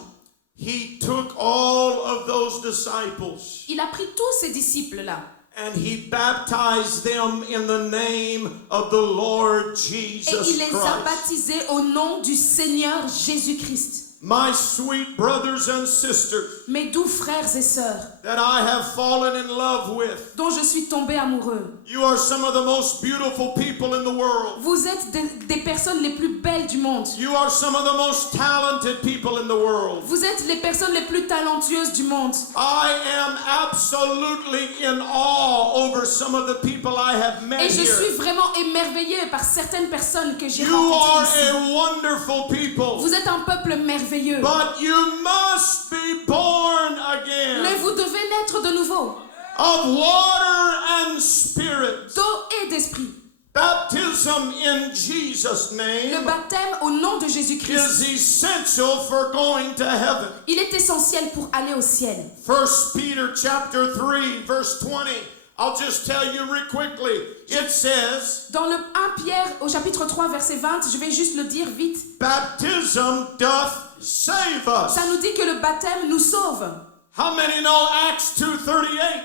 he took all of those disciples il a pris tous ces disciples-là and he baptized them in the name of the Lord et Jesus il les a Christ. baptisés au nom du Seigneur Jésus-Christ. My sweet brothers and sisters Mes doux frères et sœurs, that I have fallen in love with, dont je suis tombé amoureux, you are some of the most beautiful people in the world. vous êtes des personnes les plus belles du monde. You are some of the most talented people in the world. Vous êtes les personnes les plus talentueuses du monde. I am absolutely in awe over some of the people I have met Et je here. suis vraiment émerveillée par certaines personnes que j'ai You are rencontrées ici. a wonderful people, Vous êtes un peuple merveilleux. but you must be born again Mais vous devez naître de nouveau, of water and spirit. d'eau et d'esprit. Baptism in Jesus' Le name baptême au nom de Jésus-Christ, is essential for going to heaven. il est essentiel pour aller au ciel. 1 Peter chapter 3 verse 20. I'll just tell you real quickly. It says, Dans le 1 Pierre au chapitre 3 verset 20, je vais juste le dire vite. baptism doth save us. Ça nous dit que le baptême nous sauve. How many know Acts 2:38?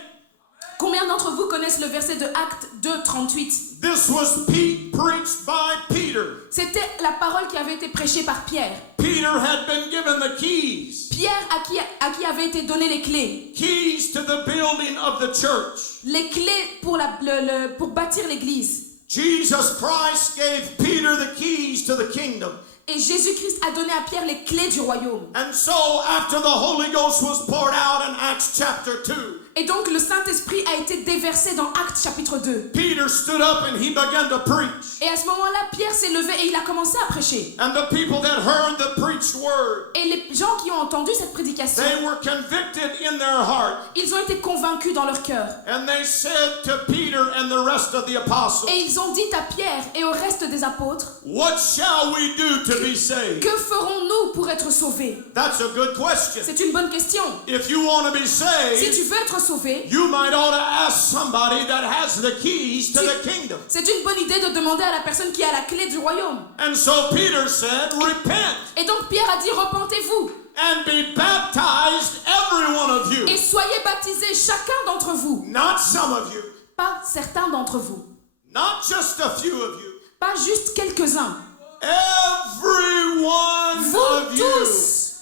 Combien d'entre vous connaissent le verset de Actes 2, 38? This was preached by Peter. C'était la parole qui avait été prêchée par Pierre. Peter had been given the keys. Pierre à qui avaient été données les clés. Keys to the building of the church. Les clés pour bâtir l'église. Jesus Christ gave Peter the keys to the kingdom. Et Jésus-Christ a donné à Pierre les clés du royaume. And so after the Holy Ghost was poured out in Acts chapter 2, Et donc le Saint-Esprit a été déversé dans Actes chapitre 2. Peter stood up and he began to preach. Et à ce moment-là, Pierre s'est levé et il a commencé à prêcher. And the people that heard the preached word, Et les gens qui ont entendu cette prédication, they were convicted in their heart. ils ont été convaincus dans leur cœur. And they said to Peter and the rest of the apostles, Et ils ont dit à Pierre et au reste des apôtres, what shall we do to be saved? que ferons-nous pour être sauvés? That's a good question. C'est une bonne question. If you want to be Si saved, tu veux être sauvé, you might ought to ask somebody that has the keys to the kingdom. c'est une bonne idée de demander à la personne qui a la clé du royaume. And so Peter said, repent Et donc Pierre a dit, repentez-vous and be baptized, every one of you. et soyez baptisés chacun d'entre vous. Not some of you. Pas certains d'entre vous. not just a few of you, Pas juste quelques-uns. every one Vous of you. tous.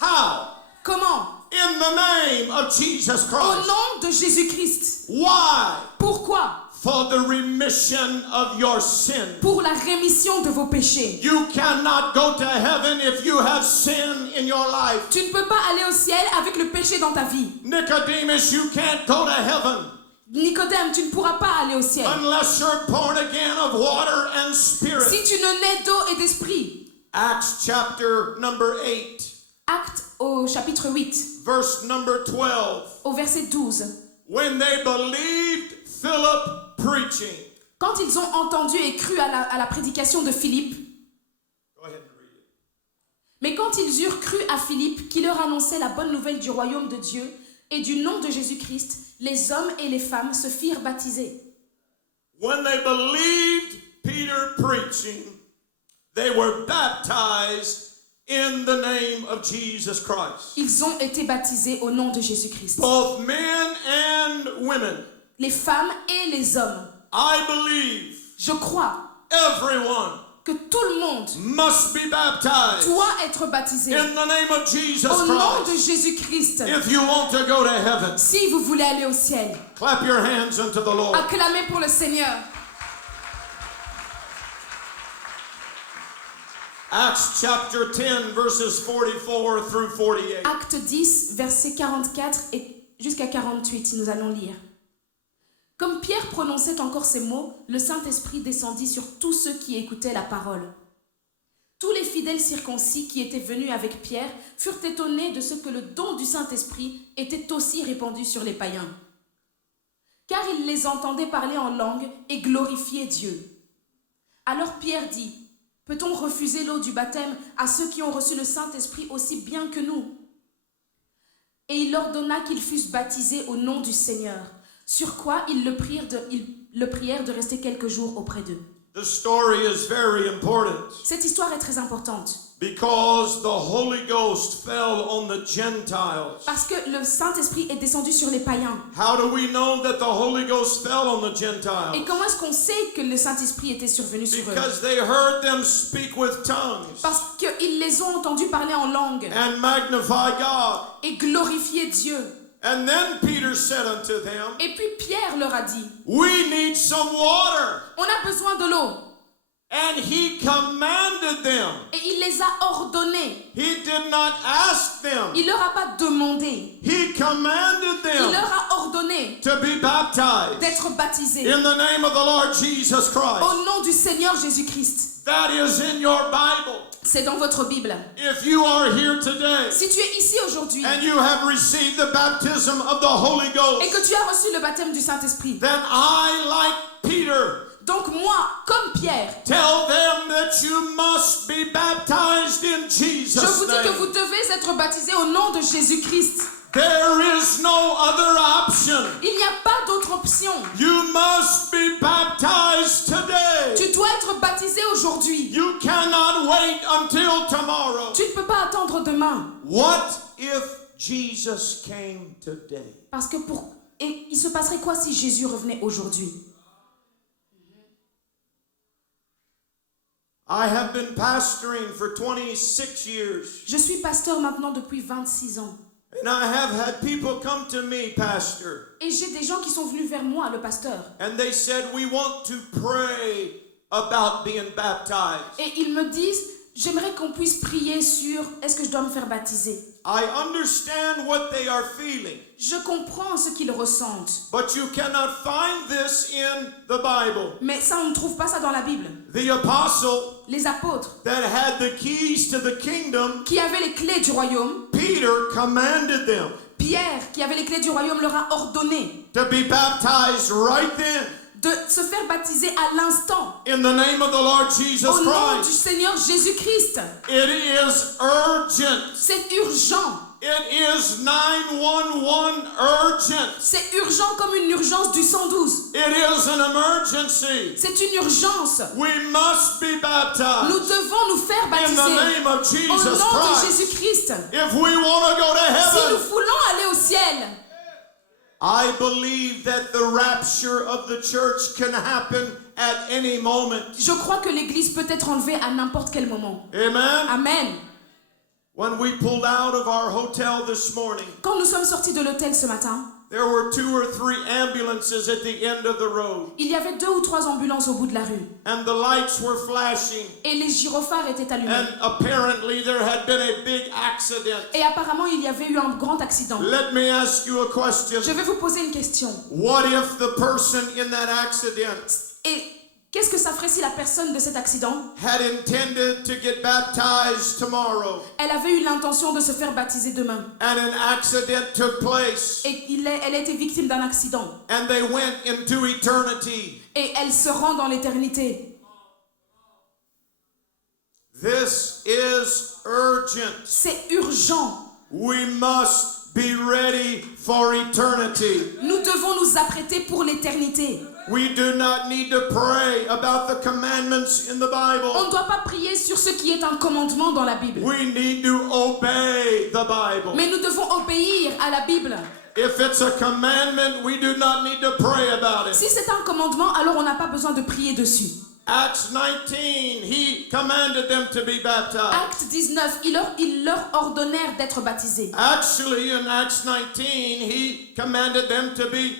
How? Comment? In the name of Jesus Au Christ. nom de Jésus-Christ. Why? Pourquoi? For the remission of your sin. Pour la rémission de vos péchés. You cannot go to heaven if you have sin in your life. Tu ne peux pas aller au ciel avec le péché dans ta vie. Nicodemus, you can't go to heaven Nicodème, tu ne pourras pas aller au ciel. unless you're born again of water and spirit. Si tu ne nais d'eau et d'esprit. Acts chapter number 8, Actes au chapitre 8, verse number 12. au verset 12. When they believed Philip preaching. Quand ils ont entendu et cru à la prédication de Philippe, Go ahead and read it. mais quand ils eurent cru à Philippe, qui leur annonçait la bonne nouvelle du royaume de Dieu et du nom de Jésus-Christ, les hommes et les femmes se firent baptiser. When they believed Peter preaching, they were baptized in the name of Jesus Christ. Ils ont été baptisés au nom de Jésus-Christ. Both men and women. Les femmes et les hommes. I believe Je crois everyone que tout le monde must be baptized doit être baptisé in the name of Jesus au nom de Christ Jésus-Christ. if you want to go to heaven. Si vous voulez aller au ciel, Clap your hands unto the Lord. acclamez pour le Seigneur. Acts chapter 10 verses 44 through 48. Acte 10, versets 44 et jusqu'à 48, nous allons lire. Comme Pierre prononçait encore ces mots, le Saint-Esprit descendit sur tous ceux qui écoutaient la parole. Tous les fidèles circoncis qui étaient venus avec Pierre furent étonnés de ce que le don du Saint-Esprit était aussi répandu sur les païens. Car ils les entendaient parler en langue et glorifier Dieu. Alors Pierre dit, « Peut-on refuser l'eau du baptême à ceux qui ont reçu le Saint-Esprit aussi bien que nous ?» Et il ordonna qu'ils fussent baptisés au nom du Seigneur, sur quoi ils le prièrent de rester quelques jours auprès d'eux. The story is very important Cette histoire est très importante, because the Holy Ghost fell on the Gentiles. parce que le Saint-Esprit est descendu sur les païens. How do we know that the Holy Ghost fell on the Et Gentiles? comment est-ce qu'on sait que le Saint-Esprit était survenu sur eux? Because they heard them speak with tongues Parce qu'ils les ont entendus parler en langue and magnify God. et glorifier Dieu. And then Peter said unto them, Et puis Pierre leur a dit, we need some water. on a besoin de l'eau. And he commanded them. Et il les a ordonnés. He did not ask them. Il leur a pas demandé. He commanded Il them leur a ordonné to be baptized d'être baptisés in the name of the Lord Jesus Christ. au nom du Seigneur Jésus-Christ. That is in your Bible. C'est dans votre Bible. If you are here today Si tu es ici aujourd'hui and you have received the baptism of the Holy et Ghost, que tu as reçu le baptême du Saint-Esprit, then I, like Peter, donc moi, comme Pierre, tell them that you must be baptized in je Jesus' vous dis que vous name. devez être baptisés au nom de Jésus-Christ. There is no other option. Il n'y a pas d'autre option. You must be baptized today. Tu dois être baptisé aujourd'hui. You cannot wait until tomorrow. Tu ne peux pas attendre demain. What if Jesus came today? Parce que et il se passerait quoi si Jésus revenait aujourd'hui? I have been pastoring for 26 years. Je suis pasteur maintenant depuis 26 ans. And I have had people come to me, Pastor, Et j'ai des gens qui sont venus vers moi, le pasteur. and they said, we want to pray about being baptized. Et ils me disent, j'aimerais qu'on puisse prier sur, est-ce que je dois me faire baptiser? I understand what they are feeling, Je comprends ce qu'ils ressentent. but you cannot find this in the Bible. Mais ça, on ne trouve pas ça dans la Bible. The apostle Les apôtres that had the keys to the kingdom, qui avaient les clés du royaume, Peter commanded them Pierre qui avait les clés du royaume leur a ordonné to be baptized right then de se faire baptiser à l'instant in the name of the Lord Jesus au nom du Christ. Seigneur Jésus-Christ. It is urgent. C'est urgent. It is 911 urgent. C'est urgent comme une urgence du 112. It is an emergency. C'est une urgence. We must be baptized Nous devons nous faire in the baptiser name of au Jesus nom de Christ. Jésus-Christ. If we want to go to Si nous heaven, voulons aller au ciel, I believe that the rapture of the church can happen at any moment. Je crois que l'église peut être enlevée à n'importe quel moment. Amen. Amen. When we pulled out of our hotel this morning, Quand nous sommes sortis de l'hôtel ce matin, there were 2 or 3 ambulances at the end of the road, il y avait 2 ou 3 ambulances au bout de la rue. and the lights were flashing, Et les gyrophares étaient allumés. and apparently there had been a big accident. Et apparemment, il y avait eu un grand accident. Let me ask you a question. Je vais vous poser une question. What if the person in that accident Et qu'est-ce que ça ferait si la personne de cet accident, had intended to get baptized tomorrow, elle avait eu l'intention de se faire baptiser demain? and an accident took place, Et elle a été victime d'un accident. and they went into eternity? Et elle se rend dans l'éternité. This is urgent. C'est urgent. We must be ready for eternity. Nous devons nous apprêter pour l'éternité. We do not need to pray about the commandments in the On Bible. ne doit pas prier sur ce qui est un commandement dans la Bible. We need to obey the Bible. Mais nous devons obéir à la Bible. If it's a commandment, we do not need to pray about it. Si c'est un commandement, alors on n'a pas besoin de prier dessus. Acts 19, he commanded them to be baptized. Acte 19, ils leur ordonnèrent d'être baptisés. Actually, in Acts 19, he commanded them to be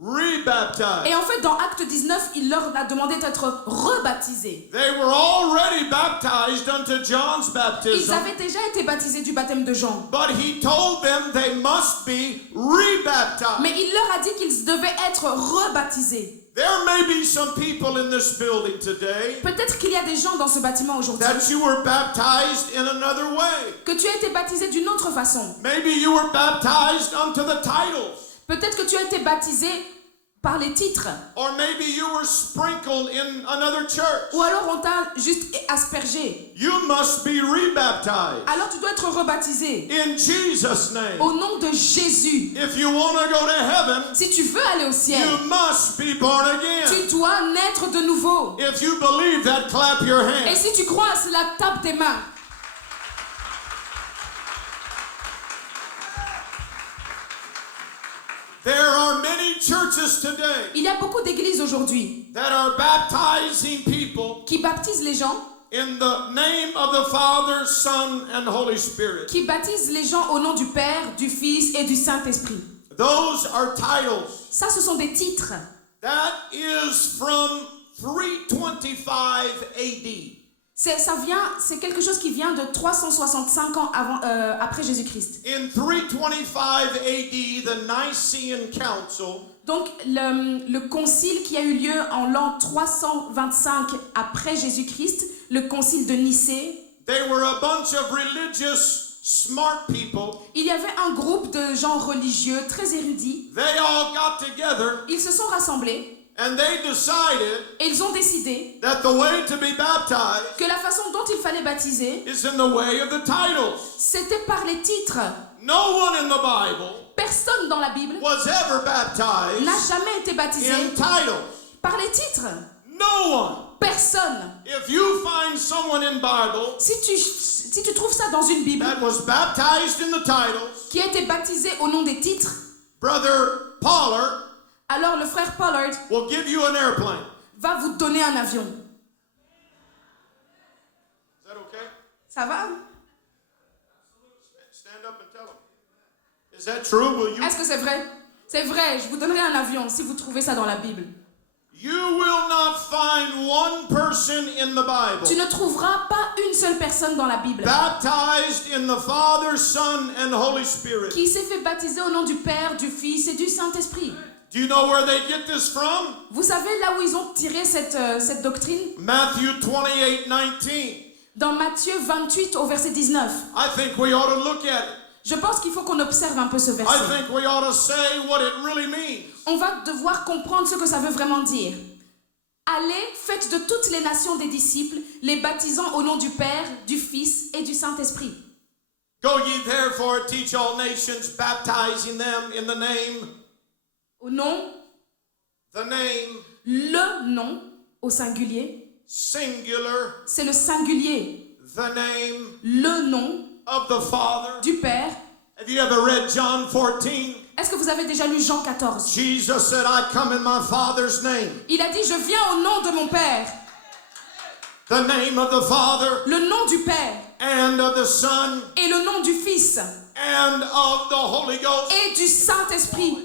rebaptized. Et en fait, dans Acte 19, il leur a demandé d'être rebaptisés. They were already baptized unto John's Ils baptism, avaient déjà été baptisés du baptême de Jean. but he told them they must be rebaptized. Mais il leur a dit qu'ils devaient être rebaptisés. There may be some people in this building today Peut-être qu'il y a des gens dans ce bâtiment aujourd'hui that you were baptized in another way. que tu as été baptisé d'une autre façon. Maybe you were baptized unto the titles. Peut-être que tu as été baptisé par les titres. Or maybe you were sprinkled in another church. Ou alors on t'a juste aspergé. You must be rebaptized Alors tu dois être rebaptisé. in Jesus' name. Au nom de Jésus. If you want to go to heaven, Si tu veux aller au ciel, you must be born again. tu dois naître de nouveau. If you believe that, clap your Et hands. si tu crois à cela, tape tes mains. There are many churches today Il y a beaucoup d'églises aujourd'hui that are baptizing people qui baptisent les gens, in the name of the Father, Son, and Holy Spirit. qui baptisent les gens au nom du Père, du Fils et du Saint-Esprit. Those are titles. Ça, ce sont des titres. That is from 325 AD. C'est quelque chose qui vient de 365 ans après Jésus-Christ. In 325 AD, the Nicene Council Donc, le concile qui a eu lieu en l'an 325 après Jésus-Christ, le concile de Nicée, they were a bunch of religious smart people. il y avait un groupe de gens religieux très érudits. They all got together Ils se sont rassemblés and they decided et ils ont décidé that the way to be baptized que la façon dont il fallait baptiser, is in the way of the titles. c'était par les titres. No one in the Bible Personne dans la Bible was ever baptized n'a jamais été baptisé in titles. par les titres. No one. Personne. If you find someone in Bible Si tu trouves ça dans une Bible that was baptized in the titles, qui a été baptisé au nom des titres, Brother Pollard alors le frère Pollard will give you an airplane. va vous donner un avion. Is that okay? Ça va? Stand up and tell them. Is that true? Will you? Est-ce que c'est vrai? C'est vrai, je vous donnerai un avion si vous trouvez ça dans la Bible. You will not find one person in the Tu Bible ne trouveras pas une seule personne dans la Bible baptized in the Father, Son, and Holy Spirit. qui s'est fait baptiser au nom du Père, du Fils et du Saint-Esprit. Do you know where they get this from? Vous savez là où ils ont tiré cette doctrine? Matthew 28:19. Dans Matthieu 28 au verset 19. I think we ought to look at it. Je pense qu'il faut qu'on observe un peu ce I verset. think we ought to say what it really means. On va devoir comprendre ce que ça veut vraiment dire. Allez, faites de toutes les nations des disciples, les baptisant au nom du Père, du Fils et du Saint-Esprit. Go ye therefore, teach all nations, baptizing them in the name, Au nom, le nom au singulier, singular, c'est le singulier, the name le nom of the Father. du Père. Have you ever read John 14? Est-ce que vous avez déjà lu Jean 14? Jesus said, I come in my Father's name. Il a dit, je viens au nom de mon Père. The name of the Father Le nom du Père and of the Son et le nom du Fils and of the Holy Ghost. et du Saint-Esprit.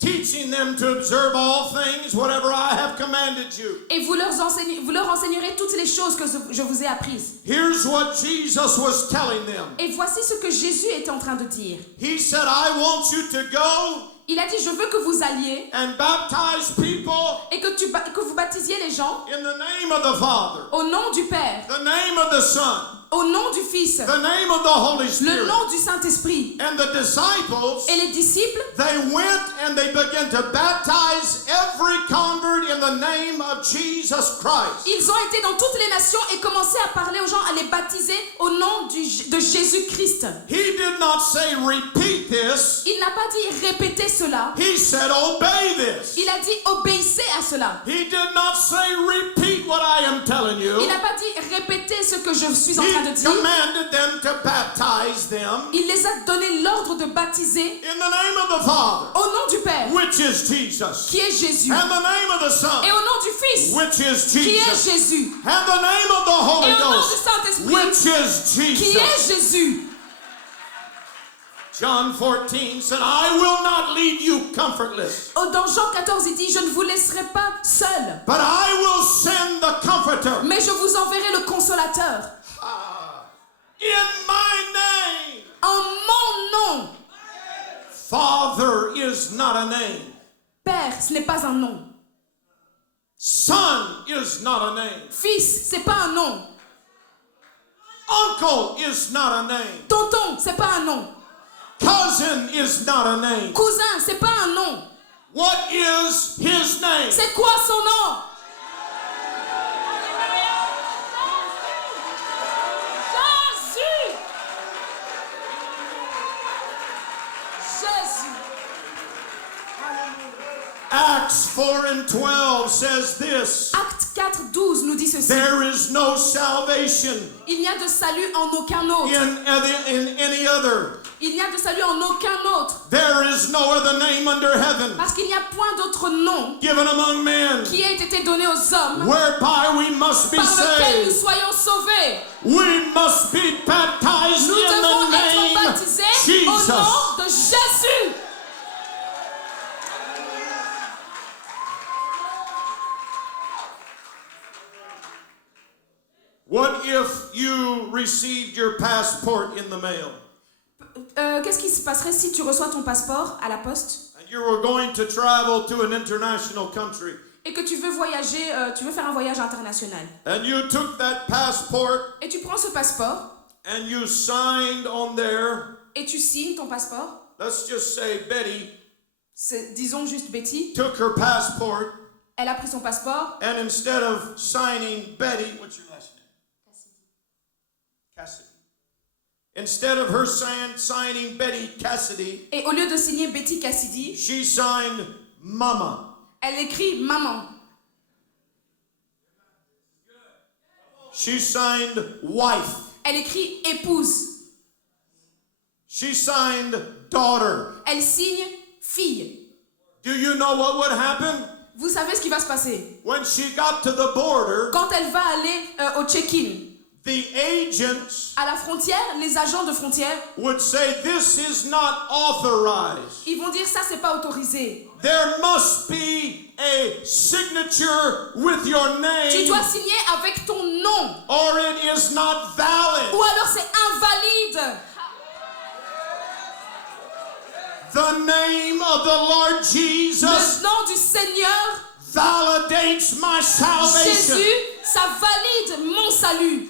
Teaching them to observe all things, whatever I have commanded you. Et vous leur enseignerez toutes les choses que je vous ai apprises. Here's what Jesus was telling them. Et voici ce que Jésus était en train de dire. He said, I want you to go Il a dit, je veux que vous alliez and baptize people et que vous baptisiez les gens in the name of the Father, au nom du Père, the name of the Son, au nom du Fils, the name of the Holy le Spirit. nom du Saint-Esprit. And the disciples, Et les disciples, they went and they began to baptize every convert in the name of Jesus Christ. ils ont été dans toutes les nations et commencé à parler aux gens, à les baptiser au nom de Jésus-Christ. He did not say repeat this. Il n'a pas dit répétez cela. He said obey this. Il a dit obéissez à cela. He did not say repeat what I am telling you. Il n'a pas dit répétez ce que je suis en train de He dire. commanded them to baptize them Il les a donné l'ordre de baptiser in the name of the Father, au nom du Père, which is Jesus, qui est Jésus, and the name of the Son, et au nom du Fils, which is qui est Jesus, Jésus, and the name of the et Holy au nom du Ghost, Saint-Esprit, which is qui Jesus. est Jésus. John 14 said, I will not leave you comfortless, Dans Jean 14, il dit, je ne vous laisserai pas seul, but I will send the Comforter mais je vous enverrai le consolateur. in my name. En mon nom. Father is not a name. Père, ce n'est pas un nom. Son is not a name. Fils, c'est pas un nom. Uncle is not a name. Tonton, c'est pas un nom. Cousin is not a name. Cousin, c'est pas un nom. What is his name? C'est quoi son nom? Jésus. Jésus. Acts 4 and 12 says this. Acte 4:12 nous dit ceci. There is no salvation Il n'y a de salut en aucun autre. in any other. Il n'y a de salut en aucun autre. There is no other name under heaven Parce qu'il n'y a point d'autre nom given among men qui ait été donné aux hommes whereby we must be par lequel nous saved. soyons sauvés. We must be baptized Nous in devons the être name baptisés of au Jesus. nom de Jésus. What if you received your passport in the mail Qu'est-ce qui se passerait si tu reçois ton passeport à la poste and you were going to travel to an international country et que tu veux voyager, tu veux faire un voyage international and you took that passport et tu prends ce passeport and you signed on there, et tu signes ton passeport, let's just say Betty disons juste Betty, took her passport elle a pris son passeport and instead of signing Betty, what's your last name? Cassidy. Instead of her signing Betty Cassidy, et au lieu de signer Betty Cassidy, she signed Mama. elle écrit maman, She signed wife. elle écrit épouse, She signed daughter. elle signe fille. Do you know what would happen? Vous savez ce qui va se passer When she got to the border, quand elle va aller au check-in. the agents À la frontière, les agents de frontière, would say, this is not authorized. ils vont dire ça c'est pas autorisé. There must be a signature with your Tu name dois signer avec ton nom or it is not valid. ou alors c'est invalide. The name of the Lord Jesus Le nom du Seigneur validates my salvation. Jésus, ça valide mon salut.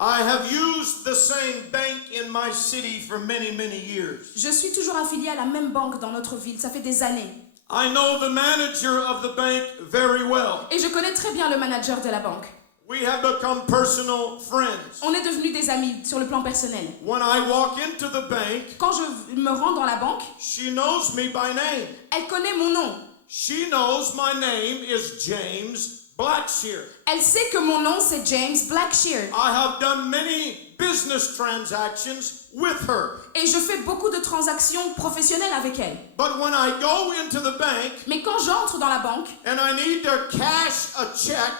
I have used the same bank in my city for many, many years. Je suis toujours affiliée à la même banque dans notre ville, ça fait des années. I know the manager of the bank very well. Et je connais très bien le manager de la banque. We have become personal friends. On est devenus des amis sur le plan personnel. When I walk into the bank, Quand je me rends dans la banque, she knows me by name. elle connaît mon nom. She knows my name is James Blackshear. Elle sait que mon nom c'est James Blackshear. I have done many business transactions with her. Et je fais beaucoup de transactions professionnelles avec elle. But when I go into the bank Mais quand j'entre dans la banque and I need to cash a check,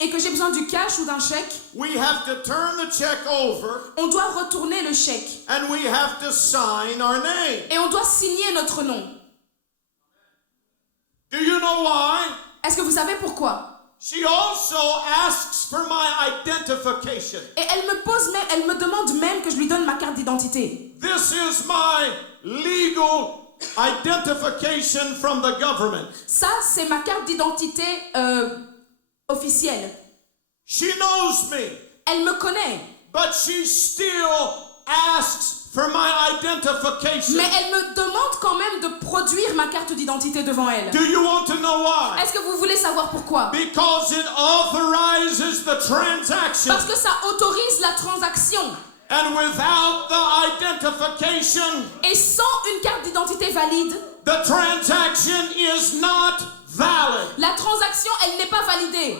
et que j'ai besoin du cash ou d'un chèque, we have to turn the check over on doit retourner le chèque. and we have to sign our name. Et on doit signer notre nom. Do you know why? Est-ce que vous savez pourquoi? She also asks for my identification. Et elle me demande même que je lui donne ma carte d'identité. This is my legal identification from the government. Ça, c'est ma carte d'identité officielle. She knows me, Elle me connaît, but she still asks for my identification. mais elle me demande quand même de produire ma carte d'identité devant elle. Do you want to know why? Est-ce que vous voulez savoir pourquoi? Because it authorizes the transaction. Parce que ça autorise la transaction. And without the identification, Et sans une carte d'identité valide, the transaction is not valid. la transaction, elle n'est pas validée.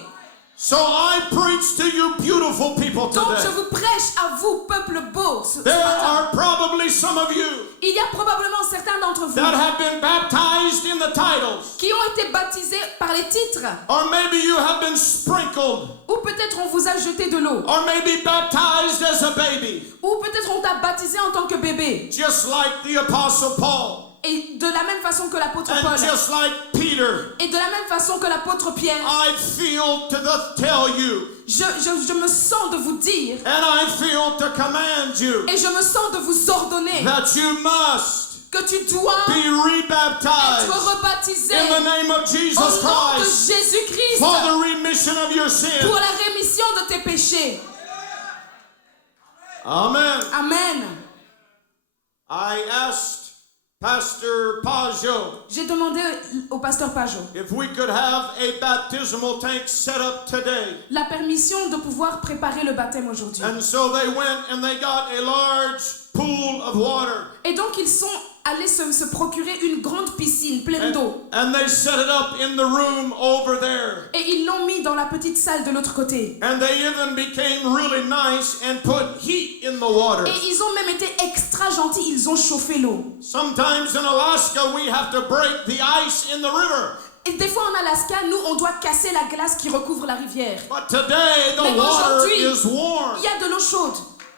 So I preach to you beautiful people Donc je today. vous prêche à vous, peuple beau, ce There matin. are probably some of you Il y a probablement certains d'entre vous that have been baptized in the titles. qui ont été baptisés par les titres. Or maybe you have been sprinkled. Ou peut-être on vous a jeté de l'eau. Or maybe baptized as a baby. Ou peut-être on t'a baptisé en tant que bébé. Just like the Apostle Paul. Et de la même façon que l'apôtre Paul. And just like Peter. Et de la même façon que l'apôtre Pierre. I feel to tell you. Je me sens de vous dire. And I feel to command you. Et je me sens de vous ordonner. That you must. Que tu dois be rebaptized être rebaptisé in the name of Jesus au nom de Christ Jésus-Christ for the remission of your sin. pour la rémission de tes péchés. Amen. Amen. I asked Pastor Pajot J'ai demandé au pasteur Pajot if we could have a baptismal tank set up today. la permission de pouvoir préparer le baptême aujourd'hui. And so they went and they got a large pool of water. Et donc ils sont allés se procurer une grande piscine pleine d'eau. And they set it up in the room over there. Et ils l'ont mis dans la petite salle de l'autre côté. And they even became really nice and put heat in the water. Et ils ont même été extra gentils, ils ont chauffé l'eau. Sometimes in Alaska we have to break the ice in the river. Et des fois en Alaska, nous, on doit casser la glace qui recouvre la rivière. But today the Mais water aujourd'hui, is warm. il y a de l'eau chaude.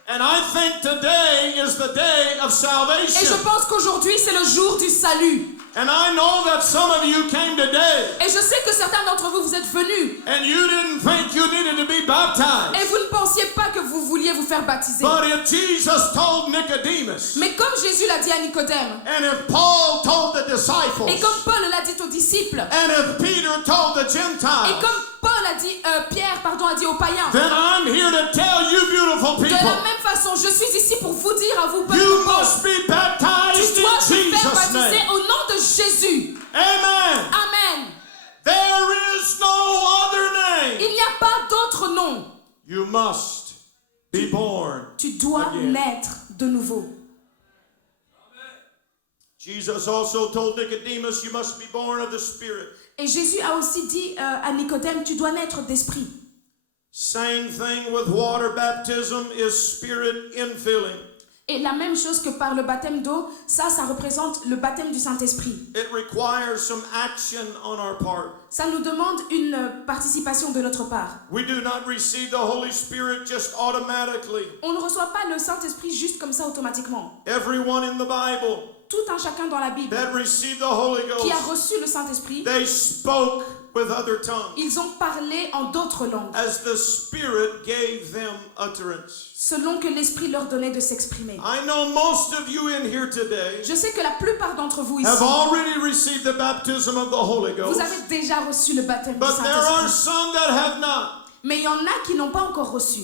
And I think today is the day of Et salvation. je pense qu'aujourd'hui, c'est le jour du salut. And I know that some of you came today Et je sais que certains d'entre vous, vous êtes venus. and you didn't think you needed to be baptized. Et vous ne pensiez pas que vous vouliez vous faire baptiser. But if Jesus told Nicodemus, Mais comme Jésus l'a dit à Nicodème, and if Paul told the disciples, et comme Paul l'a dit aux disciples, and if Peter told the et Gentiles, comme Paul a dit, Pierre, a dit aux païens, then I'm here to tell you beautiful de people, la même façon, je suis ici pour vous dire à vous, peuple you beau, must be baptized tu dois in te faire Jesus' baptiser name. au nom de Jésus. Amen. Amen. There is no other name. Il n'y a pas d'autre nom. You must be born. Tu dois again. naître de nouveau. Jesus also told Nicodemus, you must be born of the Spirit. Et Jésus a aussi dit à Nicodème, tu dois naître d'esprit. Same thing with water baptism is spirit infilling. Et la même chose que par le baptême d'eau, ça représente le baptême du Saint-Esprit. It requires some action on our part. Ça nous demande une participation de notre part. We do not receive the Holy Spirit just automatically. On ne reçoit pas le Saint-Esprit juste comme ça automatiquement. Everyone in the Bible Tout un chacun dans la Bible that received the Holy qui a Ghost, reçu le Saint-Esprit, they spoke with other tongues ils ont parlé en d'autres langues, as the Spirit gave them utterance. selon que l'Esprit leur donnait de s'exprimer. I know most of you in here today Je sais que la plupart d'entre vous ici, have already received the baptism of the Holy vous Ghost, avez déjà reçu le baptême du but there are Saint-Esprit. some that have not. Mais il y en a qui n'ont pas encore reçu.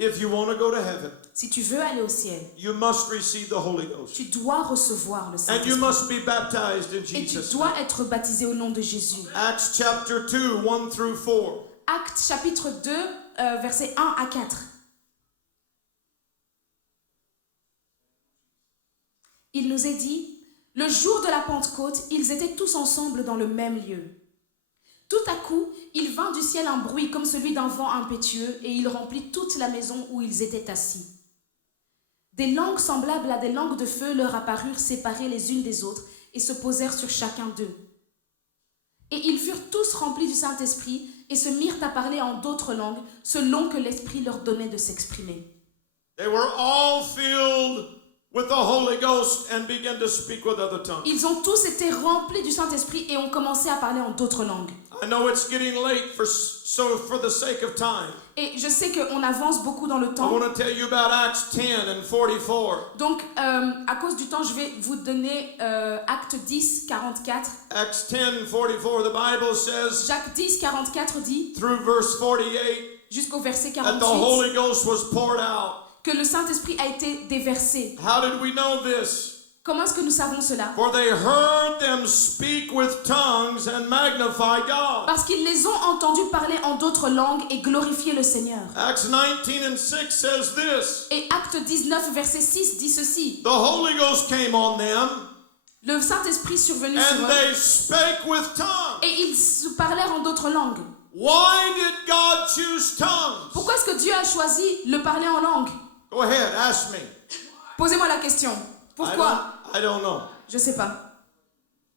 If you want to go to heaven, Si tu veux aller au ciel, you must receive the Holy Ghost. tu dois recevoir le And you Saint-Esprit. must be baptized in Et tu Jesus' dois name. être baptisé au nom de Jésus. Acts chapter 2, 1 through 4. Actes chapitre 2, versets 1 à 4. Il nous est dit, le jour de la Pentecôte, ils étaient tous ensemble dans le même lieu. Tout à coup, il vint du ciel un bruit comme celui d'un vent impétueux et il remplit toute la maison où ils étaient assis. Des langues semblables à des langues de feu leur apparurent séparées les unes des autres et se posèrent sur chacun d'eux. Et ils furent tous remplis du Saint-Esprit et se mirent à parler en d'autres langues selon que l'Esprit leur donnait de s'exprimer. They were all filled with the Holy Ghost and began to speak with other tongues. Ils ont tous été remplis du Saint-Esprit et ont commencé à parler en d'autres langues. I know it's getting late, so for the sake of time, Et je sais qu'on avance beaucoup dans le I temps. want to tell you about Acts 10 and 44. Donc, à cause du temps, je vais vous donner Acte 10, 44. Acts 10, 44, the Bible says, Jacques 10, 44 dit, through verse 48, jusqu'au verset that the 48, Holy Ghost was poured out. que le Saint-Esprit a été déversé. How did we know this? Comment est-ce que nous savons cela? For they heard them speak with tongues and magnify God. Parce qu'ils les ont entendus parler en d'autres langues et glorifier le Seigneur. Acts 19 and 6 says this, Et Acte 19, verset 6 dit ceci. the Holy Ghost came on them, Le Saint-Esprit survenu sur and eux, they spake with tongues. et ils se parlèrent en d'autres langues. Why did God choose tongues? Pourquoi est-ce que Dieu a choisi le parler en langue? Go ahead, ask me. Posez-moi la question. Pourquoi? I don't know. Je ne sais pas.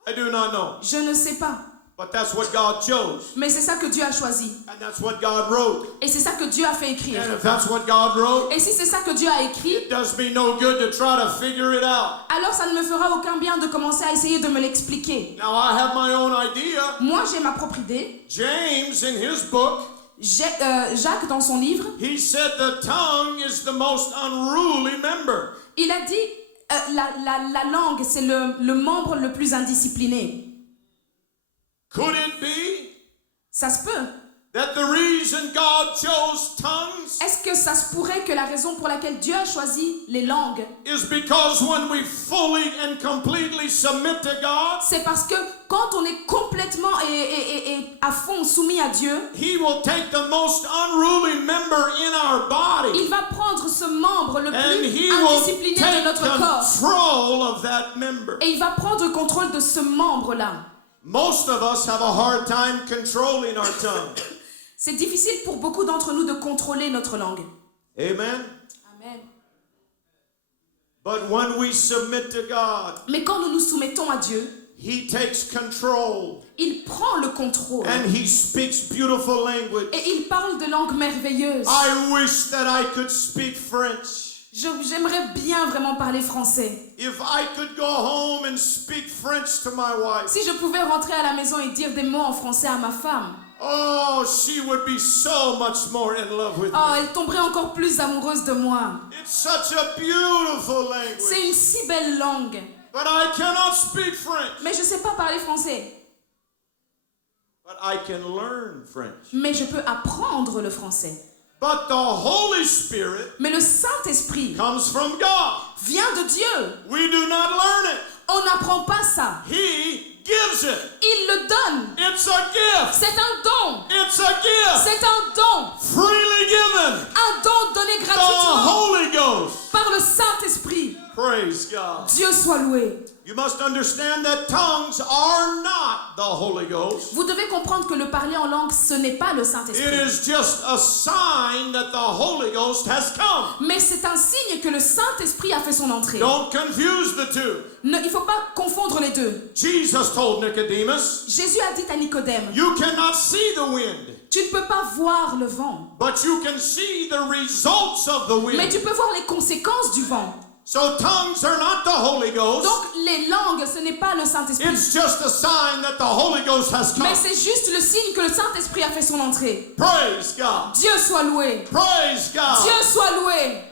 I do not know. Je ne sais pas. But that's what God chose. Mais c'est ça que Dieu a choisi. And that's what God wrote. Et c'est ça que Dieu a fait écrire. And if that's what God wrote, Et si c'est ça que Dieu a écrit, it does me no good to try to figure it out. alors ça ne me fera aucun bien de commencer à essayer de me l'expliquer. Now I have my own idea. Moi, j'ai ma propre idée. James, in his book, Jacques, dans son livre, he said the tongue is the most unruly member. il a dit la langue, c'est le membre le plus indiscipliné. Could it be Ça se peut. that the reason God chose tongues Est-ce que ça se pourrait que la raison pour laquelle Dieu a choisi les langues, is because when we fully and completely submit to God, c'est parce que quand on est complètement et à fond soumis à Dieu, He will take the most unruly member in our body il va prendre ce membre le and plus He will indiscipliné de take notre corps control of that member. et il va prendre contrôle de ce membre-là. Most of us have a hard time controlling our tongue. C'est difficile pour beaucoup d'entre nous de contrôler notre langue. Amen. Amen. But when we submit to God, Mais quand nous nous soumettons à Dieu, He takes control il prend le contrôle and He speaks beautiful language. et il parle de langues merveilleuses. I wish that I could speak French. J'aimerais bien vraiment parler français. If I could go home and speak French to my wife, Si je pouvais rentrer à la maison et dire des mots en français à ma femme, oh, she would be so much more in love with oh, me. elle tomberait encore plus amoureuse de moi. It's such a beautiful language. C'est une si belle langue. But I cannot speak French. Mais je ne sais pas parler français. But I can learn French. Mais je peux apprendre le français. But the Holy Spirit Mais le Saint-Esprit comes from God. vient de Dieu. We do not learn it. On n'apprend pas ça. He gives it. Il le donne. It's a gift. C'est un don. It's a gift. C'est un don. Freely given. Un don donné The gratuitement Holy Ghost. par le Saint-Esprit. Praise God. Dieu soit loué. You must understand that tongues are not the Holy Ghost. Vous devez comprendre que le parler en langue, ce n'est pas le It Saint-Esprit. is just a sign that the Holy Ghost has come. Mais c'est un signe que le Saint-Esprit a fait son entrée. Don't confuse the two. Il ne faut pas confondre les deux. Jesus told Nicodemus, Jésus a dit à Nicodème, you cannot see the wind, tu ne peux pas voir le vent, but you can see the results of the mais wind. tu peux voir les conséquences du vent. So tongues are not the Holy Ghost. Donc les langues, ce n'est pas le Saint-Esprit. It's just a sign that the Holy Ghost has come. Mais c'est juste le signe que le Saint-Esprit a fait son entrée. Praise God. Dieu soit loué. Praise God. Dieu soit loué.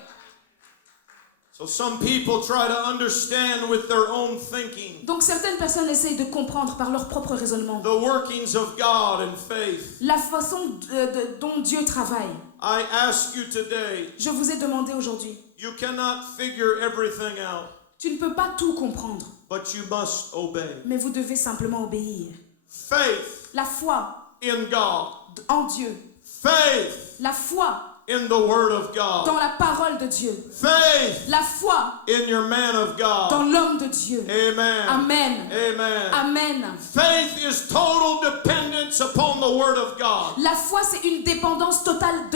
So some people try to understand with their own thinking Donc certaines personnes essayent de comprendre par leur propre raisonnement the workings of God and faith. la façon dont Dieu travaille. I ask you today, Je vous ai demandé aujourd'hui, you cannot figure everything out, tu ne peux pas tout comprendre, but you must obey. mais vous devez simplement obéir. Faith La foi in God. en Dieu, Faith la foi in the Word of dans God. la parole de Dieu, Faith la foi in your man of God. dans l'homme de Dieu. Amen. Amen. Amen. Amen. Faith is total dependence dependence upon the Word of God. La foi, c'est une dépendance totale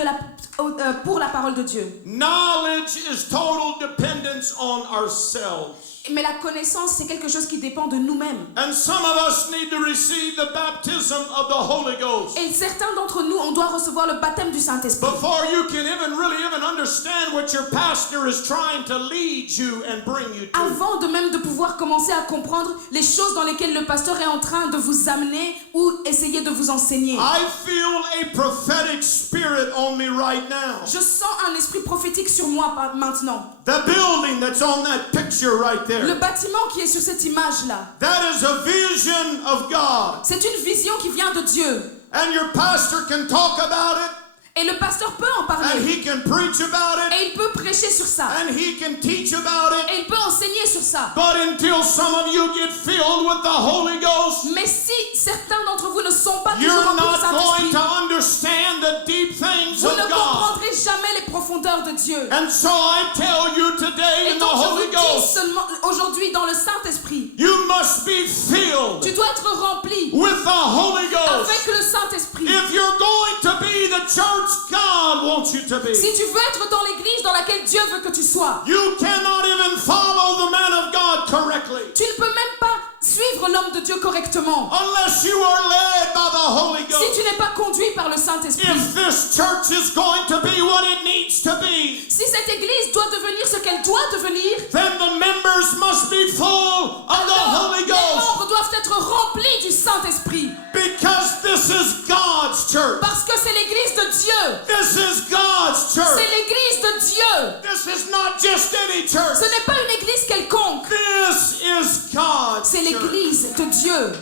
pour la parole de Dieu. Knowledge is total dependence on ourselves. Mais la connaissance, c'est quelque chose qui dépend de nous-mêmes. And some of us need to receive the baptism of the Holy Ghost. Et certains d'entre nous, on doit recevoir le baptême du Saint-Esprit. Before you can really understand what your pastor is trying to lead you and bring you to. Avant de même de pouvoir commencer à comprendre les choses dans lesquelles le pasteur est en train de vous amener ou essayer de vous enseigner. I feel a prophetic spirit on me right now. Je sens un esprit prophétique sur moi maintenant. The building that's on that picture right there. Le bâtiment qui est sur cette image-là, That is a vision of God. c'est une vision qui vient de Dieu. And your pastor can talk about it. Et le pasteur peut en And parler. he can preach about it. Et il peut prêcher sur ça. And he can teach about it. Et il peut enseigner sur ça. But until some of you get filled with the Holy Ghost, Mais si certains d'entre vous ne sont pas toujours you're remplis du not going Saint-Esprit, to understand the deep things vous of ne God. comprendrez jamais les profondeurs de Dieu. And so I tell you today Et in the donc je Holy vous dis Ghost, seulement aujourd'hui dans le Saint-Esprit, you must be filled tu dois être rempli with the Holy Ghost. avec le Saint-Esprit. If you're going to be the church God wants you to be, Si tu veux être dans l'église dans laquelle Dieu veut que tu sois, you cannot even follow the man of God correctly tu ne peux même pas suivre l'homme de Dieu correctement unless you are led by the Holy si Ghost. tu n'es pas conduit par le Saint-Esprit. If this church is going to be what it needs to be, Si cette église doit devenir ce qu'elle doit devenir, then the members must be full of the alors Holy les Ghost, membres doivent être remplis du Saint-Esprit. because this is God's church. Parce que c'est l'église de Dieu. This is God's C'est church. l'église de Dieu. This is not just any church. Ce n'est pas une église quelconque. This is God's C'est church. l'église de Dieu.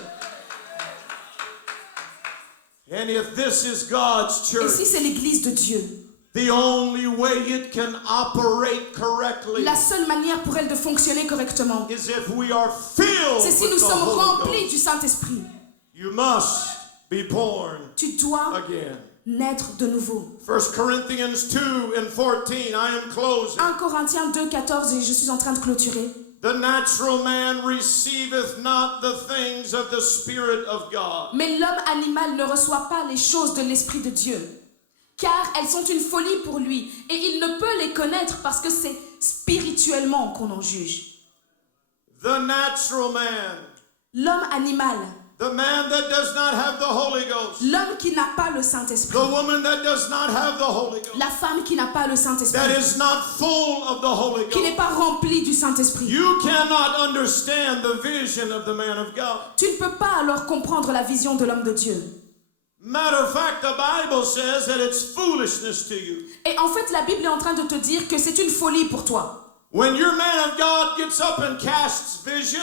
And if this is God's Et church, si c'est l'église de Dieu, the only way it can operate correctly la seule manière pour elle de fonctionner correctement, is if we are filled c'est si with nous the sommes Holy remplis Ghost. du Saint-Esprit. You must be born Tu dois again. naître de nouveau. 1 Corinthians 2 and 14, I am closing. 1 Corinthiens 2, 14, et je suis en train de clôturer. The natural man receiveth not the things of the Spirit of God, Mais l'homme animal ne reçoit pas les choses de l'Esprit de Dieu, car elles sont une folie pour lui, et il ne peut les connaître parce que c'est spirituellement qu'on en juge. the natural man, L'homme animal, the man that does not have the Holy Ghost, l'homme qui n'a pas le Saint-Esprit, the woman that does not have the Holy Ghost, la femme qui n'a pas le that Saint-Esprit, is not full of the Holy qui n'est Ghost. pas remplie du Saint-Esprit. You cannot understand the vision of the man of God. Tu ne peux pas alors comprendre la vision de l'homme de Dieu. Matter of fact, the Bible says that it's foolishness to you. Et en fait, la Bible est en train de te dire que c'est une folie pour toi. When your man of God gets up and casts vision,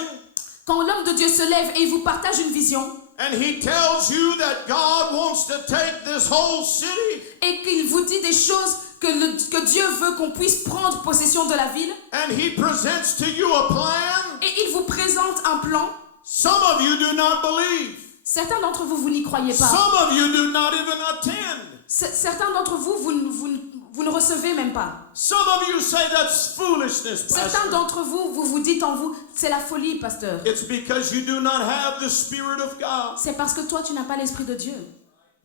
Quand l'homme de Dieu se lève et il vous partage une vision, and he tells you that God wants to take this whole city, et qu'il vous dit des choses que Dieu veut qu'on puisse prendre possession de la ville, and he presents to you a plan, et il vous présente un plan, some of you do not believe. certains d'entre vous, vous n'y croyez pas. Some of you do not even attend. Certains d'entre vous, vous ne recevez même pas. Some of you say that's foolishness, Certains Pastor. d'entre vous, vous dites en vous, c'est la folie, pasteur. It's because you do not have the Spirit of God. C'est parce que toi, tu n'as pas l'Esprit de Dieu.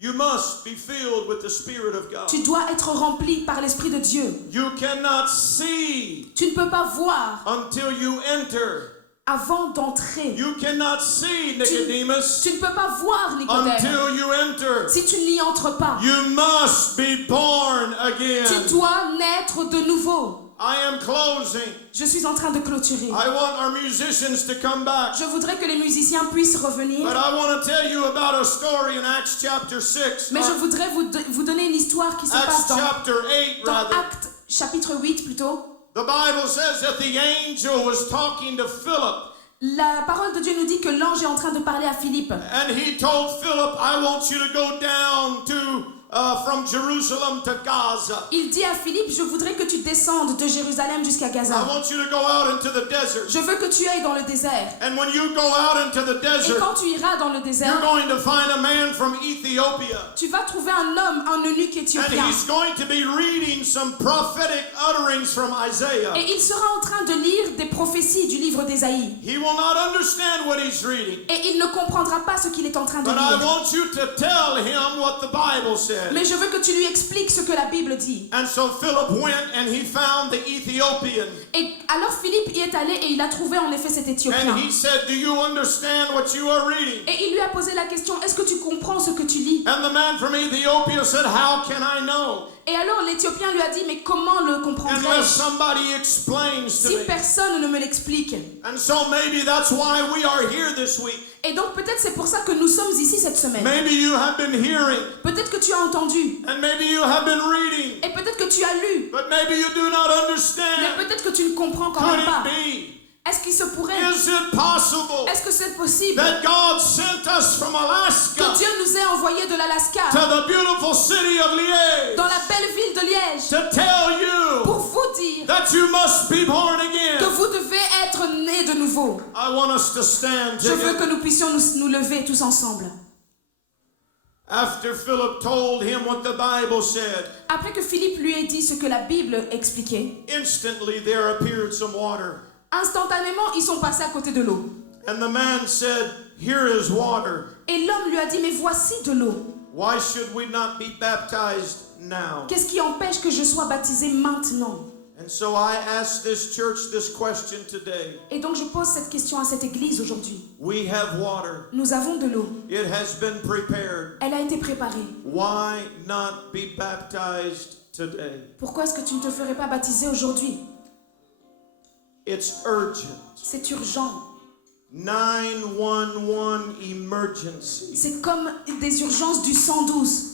You must be filled with the Spirit of God. Tu dois être rempli par l'Esprit de Dieu. You cannot see Tu ne peux pas voir until you enter. avant d'entrer. You cannot see, Nicodemus, Tu ne peux pas voir, Nicodème, until you enter. si tu n'y entres pas. You must be born again. Tu dois naître de nouveau. I am closing. Je suis en train de clôturer. I want our musicians to come back. Je voudrais que les musiciens puissent revenir. But I want to tell you about a story in Acts chapter 6. Mais je voudrais vous donner une histoire qui se Acts passe chapter 8, dans rather. Actes chapitre 8 plutôt. The Bible says that the angel was talking to Philip. La parole de Dieu nous dit que l'ange est en train de parler à Philippe. And he told Philip, I want you to go down to from Jerusalem to Gaza. Il dit à Philippe, je voudrais que tu descendes de Jérusalem jusqu'à I Gaza. want you to go out into the desert. Je veux que tu ailles dans le désert. And when you go out into the Et desert, quand tu iras dans le you're désert, going to find a man from Ethiopia. tu vas trouver un homme, un eunuque And éthiopien. he's going to be reading some prophetic utterings from Isaiah. Et il sera en train de lire des prophéties du livre d'Ésaïe. He will not understand what he's reading. Et il ne comprendra pas ce qu'il est en train de But I lire. want you to tell him what the Bible said. Mais je veux que tu lui expliques ce que la Bible dit. And so Philip went and he found the Ethiopian. Et alors Philippe y est allé et il a trouvé en effet cet Éthiopien. And he said, do you understand what you are reading? Et il lui a posé la question, est-ce que tu comprends ce que tu lis? And the man from Ethiopia said, how can I know? Et alors l'Éthiopien lui a dit, mais comment le Unless comprendrais-je somebody explains to si me. personne ne me l'explique? And so maybe that's why we are here this week. Et donc peut-être c'est pour ça que nous sommes ici cette semaine. Maybe you have been hearing, Peut-être que tu as entendu. and maybe you have been reading, Et peut-être que tu as lu. but maybe you do not Mais understand. peut-être que tu ne comprends quand Could même pas. it be? Est-ce qu'il se pourrait? Is it possible Est-ce que c'est possible that God sent us from que Alaska Dieu nous ait envoyés de l'Alaska to the beautiful city of Liège dans la belle ville de Liège to tell you pour vous dire that you must be born que again? vous devez être nés de nouveau? I want us to stand Je veux que together. nous puissions nous lever tous ensemble. After Philip told him what the Bible said, Après que Philippe lui ait dit ce que la Bible expliquait, instantly there appeared some water. instantanément ils sont passés à côté de l'eau. And the man said, here is water. Et l'homme lui a dit, mais voici de l'eau. Why should we not be baptized now? Qu'est-ce qui empêche que je sois baptisé maintenant? And so I ask this church this question today. Et donc je pose cette question à cette église aujourd'hui. We have water. Nous avons de l'eau. It has been prepared. Elle a été préparée. Why not be baptized today? Pourquoi est-ce que tu ne te ferais pas baptiser aujourd'hui? It's urgent. C'est urgent. 911 emergency. C'est comme des urgences du 112.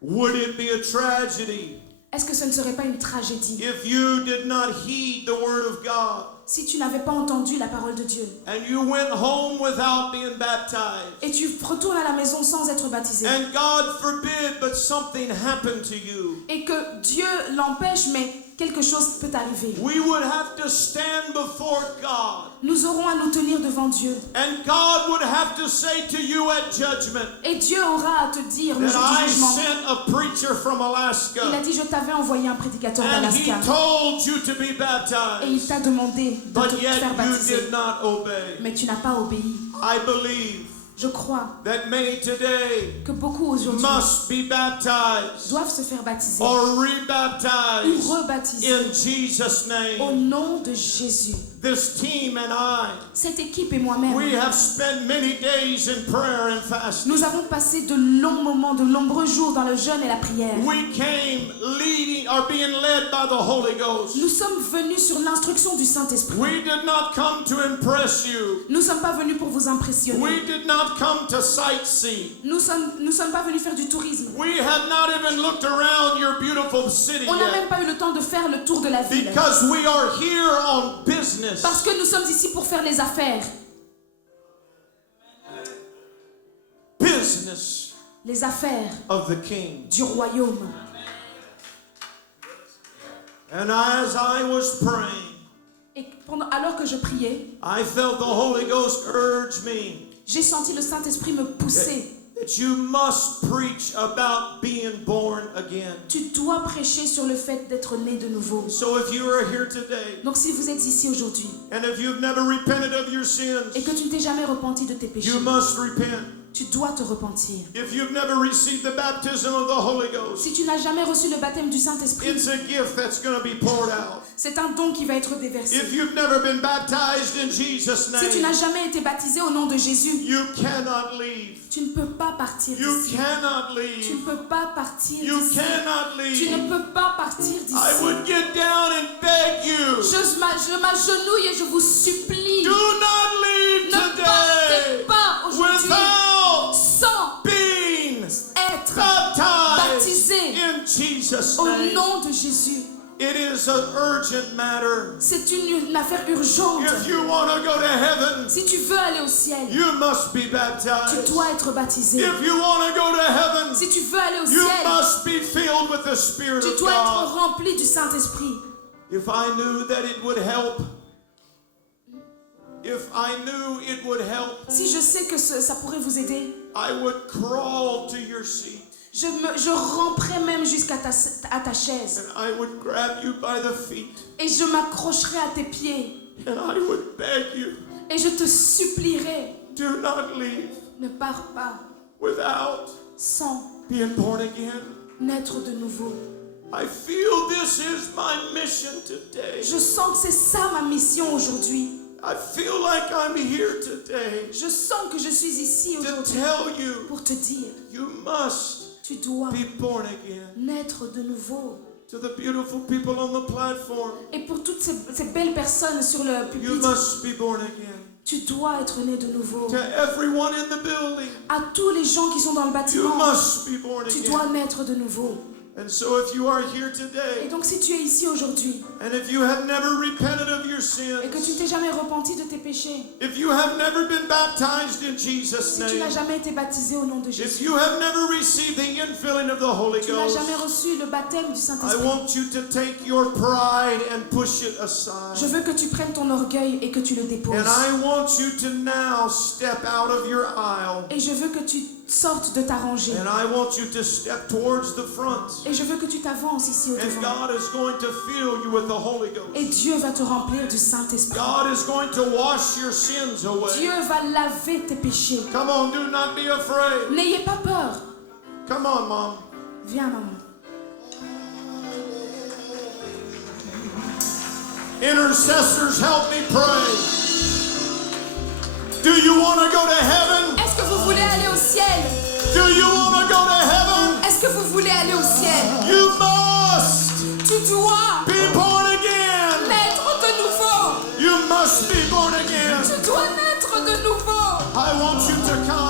Would it be a tragedy Est-ce que ce ne serait pas une tragédie if you did not heed the word of God si tu n'avais pas entendu la parole de Dieu and you went home without being baptized? et tu retournes à la maison sans être baptisé And God forbid, but something happened to you. et que Dieu l'empêche, mais quelque chose peut arriver. We would have to stand before God. Nous aurons à nous tenir devant Dieu And God would have to say to you at judgment et Dieu aura à te dire le that jour I du jugement. sent a preacher from Il a Alaska dit, je t'avais envoyé un prédicateur and he d'Alaska told you to be et il baptized, t'a demandé de te but yet faire you baptiser, did not obey. mais tu n'as pas obéi. I believe Je crois that many today que beaucoup aujourd'hui must be baptized doivent se faire baptiser or ou rebaptized rebaptiser in Jesus' au name. nom de Jésus. This team and I, Cette équipe et moi-même, we have spent many days in prayer and fasting. nous avons passé de longs moments, de nombreux jours dans le jeûne et la prière. We came leading or being led by the Holy Ghost. Nous sommes venus sur l'instruction du Saint-Esprit. We did not come to impress you. Nous ne sommes pas venus pour vous impressionner. We did not come to sightsee. Nous sommes pas venus faire du tourisme. We have not even looked around your beautiful city On n'a même yet pas eu le temps de faire le tour de la ville. because we are here on business. Parce que nous sommes ici pour faire les affaires. Business Les affaires of the King. du royaume. And as I was praying, Et alors que je priais, I felt the Holy Ghost urge me j'ai senti le Saint-Esprit me pousser. that you must preach about being born again. Tu dois prêcher sur le fait d'être né de nouveau. So if you are here today Donc si vous êtes ici aujourd'hui and if you've never repented of your et sins, que tu ne t'es jamais repenti de tes péchés, you must repent. tu dois te repentir. If you've never received the baptism of the Holy Ghost, Si tu n'as jamais reçu le baptême du Saint-Esprit, it's a gift that's going to be poured out. c'est un don qui va être déversé. If you've never been baptized in Jesus' Si tu n'as name, jamais été baptisé au nom de Jésus, you cannot leave. tu ne peux pas partir You d'ici. cannot Tu leave. ne peux pas partir You d'ici. cannot Tu ne leave. peux pas partir I d'ici. would get down and beg you. Je m'agenouille et je vous supplie. Do not leave Ne partez today pas aujourd'hui without sans being être baptized baptisé in Jesus' au name. nom de Jésus. It is an urgent matter. C'est une affaire urgente. If you want to go to heaven, Si tu veux aller au ciel, you must be tu baptized. dois être baptisé. If you want to go to heaven, Si tu veux aller au you ciel, must be filled with the Spirit tu of dois être God. rempli du Saint-Esprit. If I knew that it would help, Si je sais que ça pourrait vous aider, I would crawl to your seat je ramperais même jusqu'à ta chaise. and I would grab you by the feet Et je m'accrocherai à tes pieds. and I would beg you, Et je te supplierai, do not leave ne pars pas without sans being born again. naître de nouveau. I feel this is my mission today. Je sens que c'est ça ma mission aujourd'hui. I feel like I'm here today Je sens que je suis ici to aujourd'hui tell you pour te dire, you must tu dois be born again. naître de nouveau. To the beautiful people on the platform, Et pour toutes ces belles personnes sur le you pupitre, must be born again. tu dois être né de nouveau. To everyone in the building, À tous les gens qui sont dans le you bâtiment, must be born tu again. dois naître de nouveau. And so if you are here Et today, donc si tu es ici aujourd'hui and if you have never repented of your et que tu ne sins, t'es jamais repenti de tes péchés, if you have never been baptized in Jesus' si tu n'as name, jamais été baptisé au nom de if Jésus, you have never received the infilling of the Holy tu n'as Ghost, jamais reçu le baptême du I Saint-Esprit, want you to take your pride and push it je aside. veux que tu prennes ton orgueil et que tu le déposes. And I want you to now step out of your aisle. Et je veux que tu sortes de ta rangée. And I want you to step towards the front. Et je veux que tu t'avances ici au And devant. God is going to fill you with the Holy Ghost. Et Dieu va te remplir du Saint-Esprit. God is going to wash your sins Dieu away. va laver tes péchés. Come on, do not be afraid. N'ayez pas peur. Come on, Mom. Viens, maman. Intercessors, help me pray. Do you want to go to heaven? Est-ce que vous voulez aller au ciel? Do you want to go to heaven? Est-ce que vous voulez aller au ciel? You must Tu dois be born again. naître de nouveau. You must be born again. Tu dois naître de nouveau. I want you to come.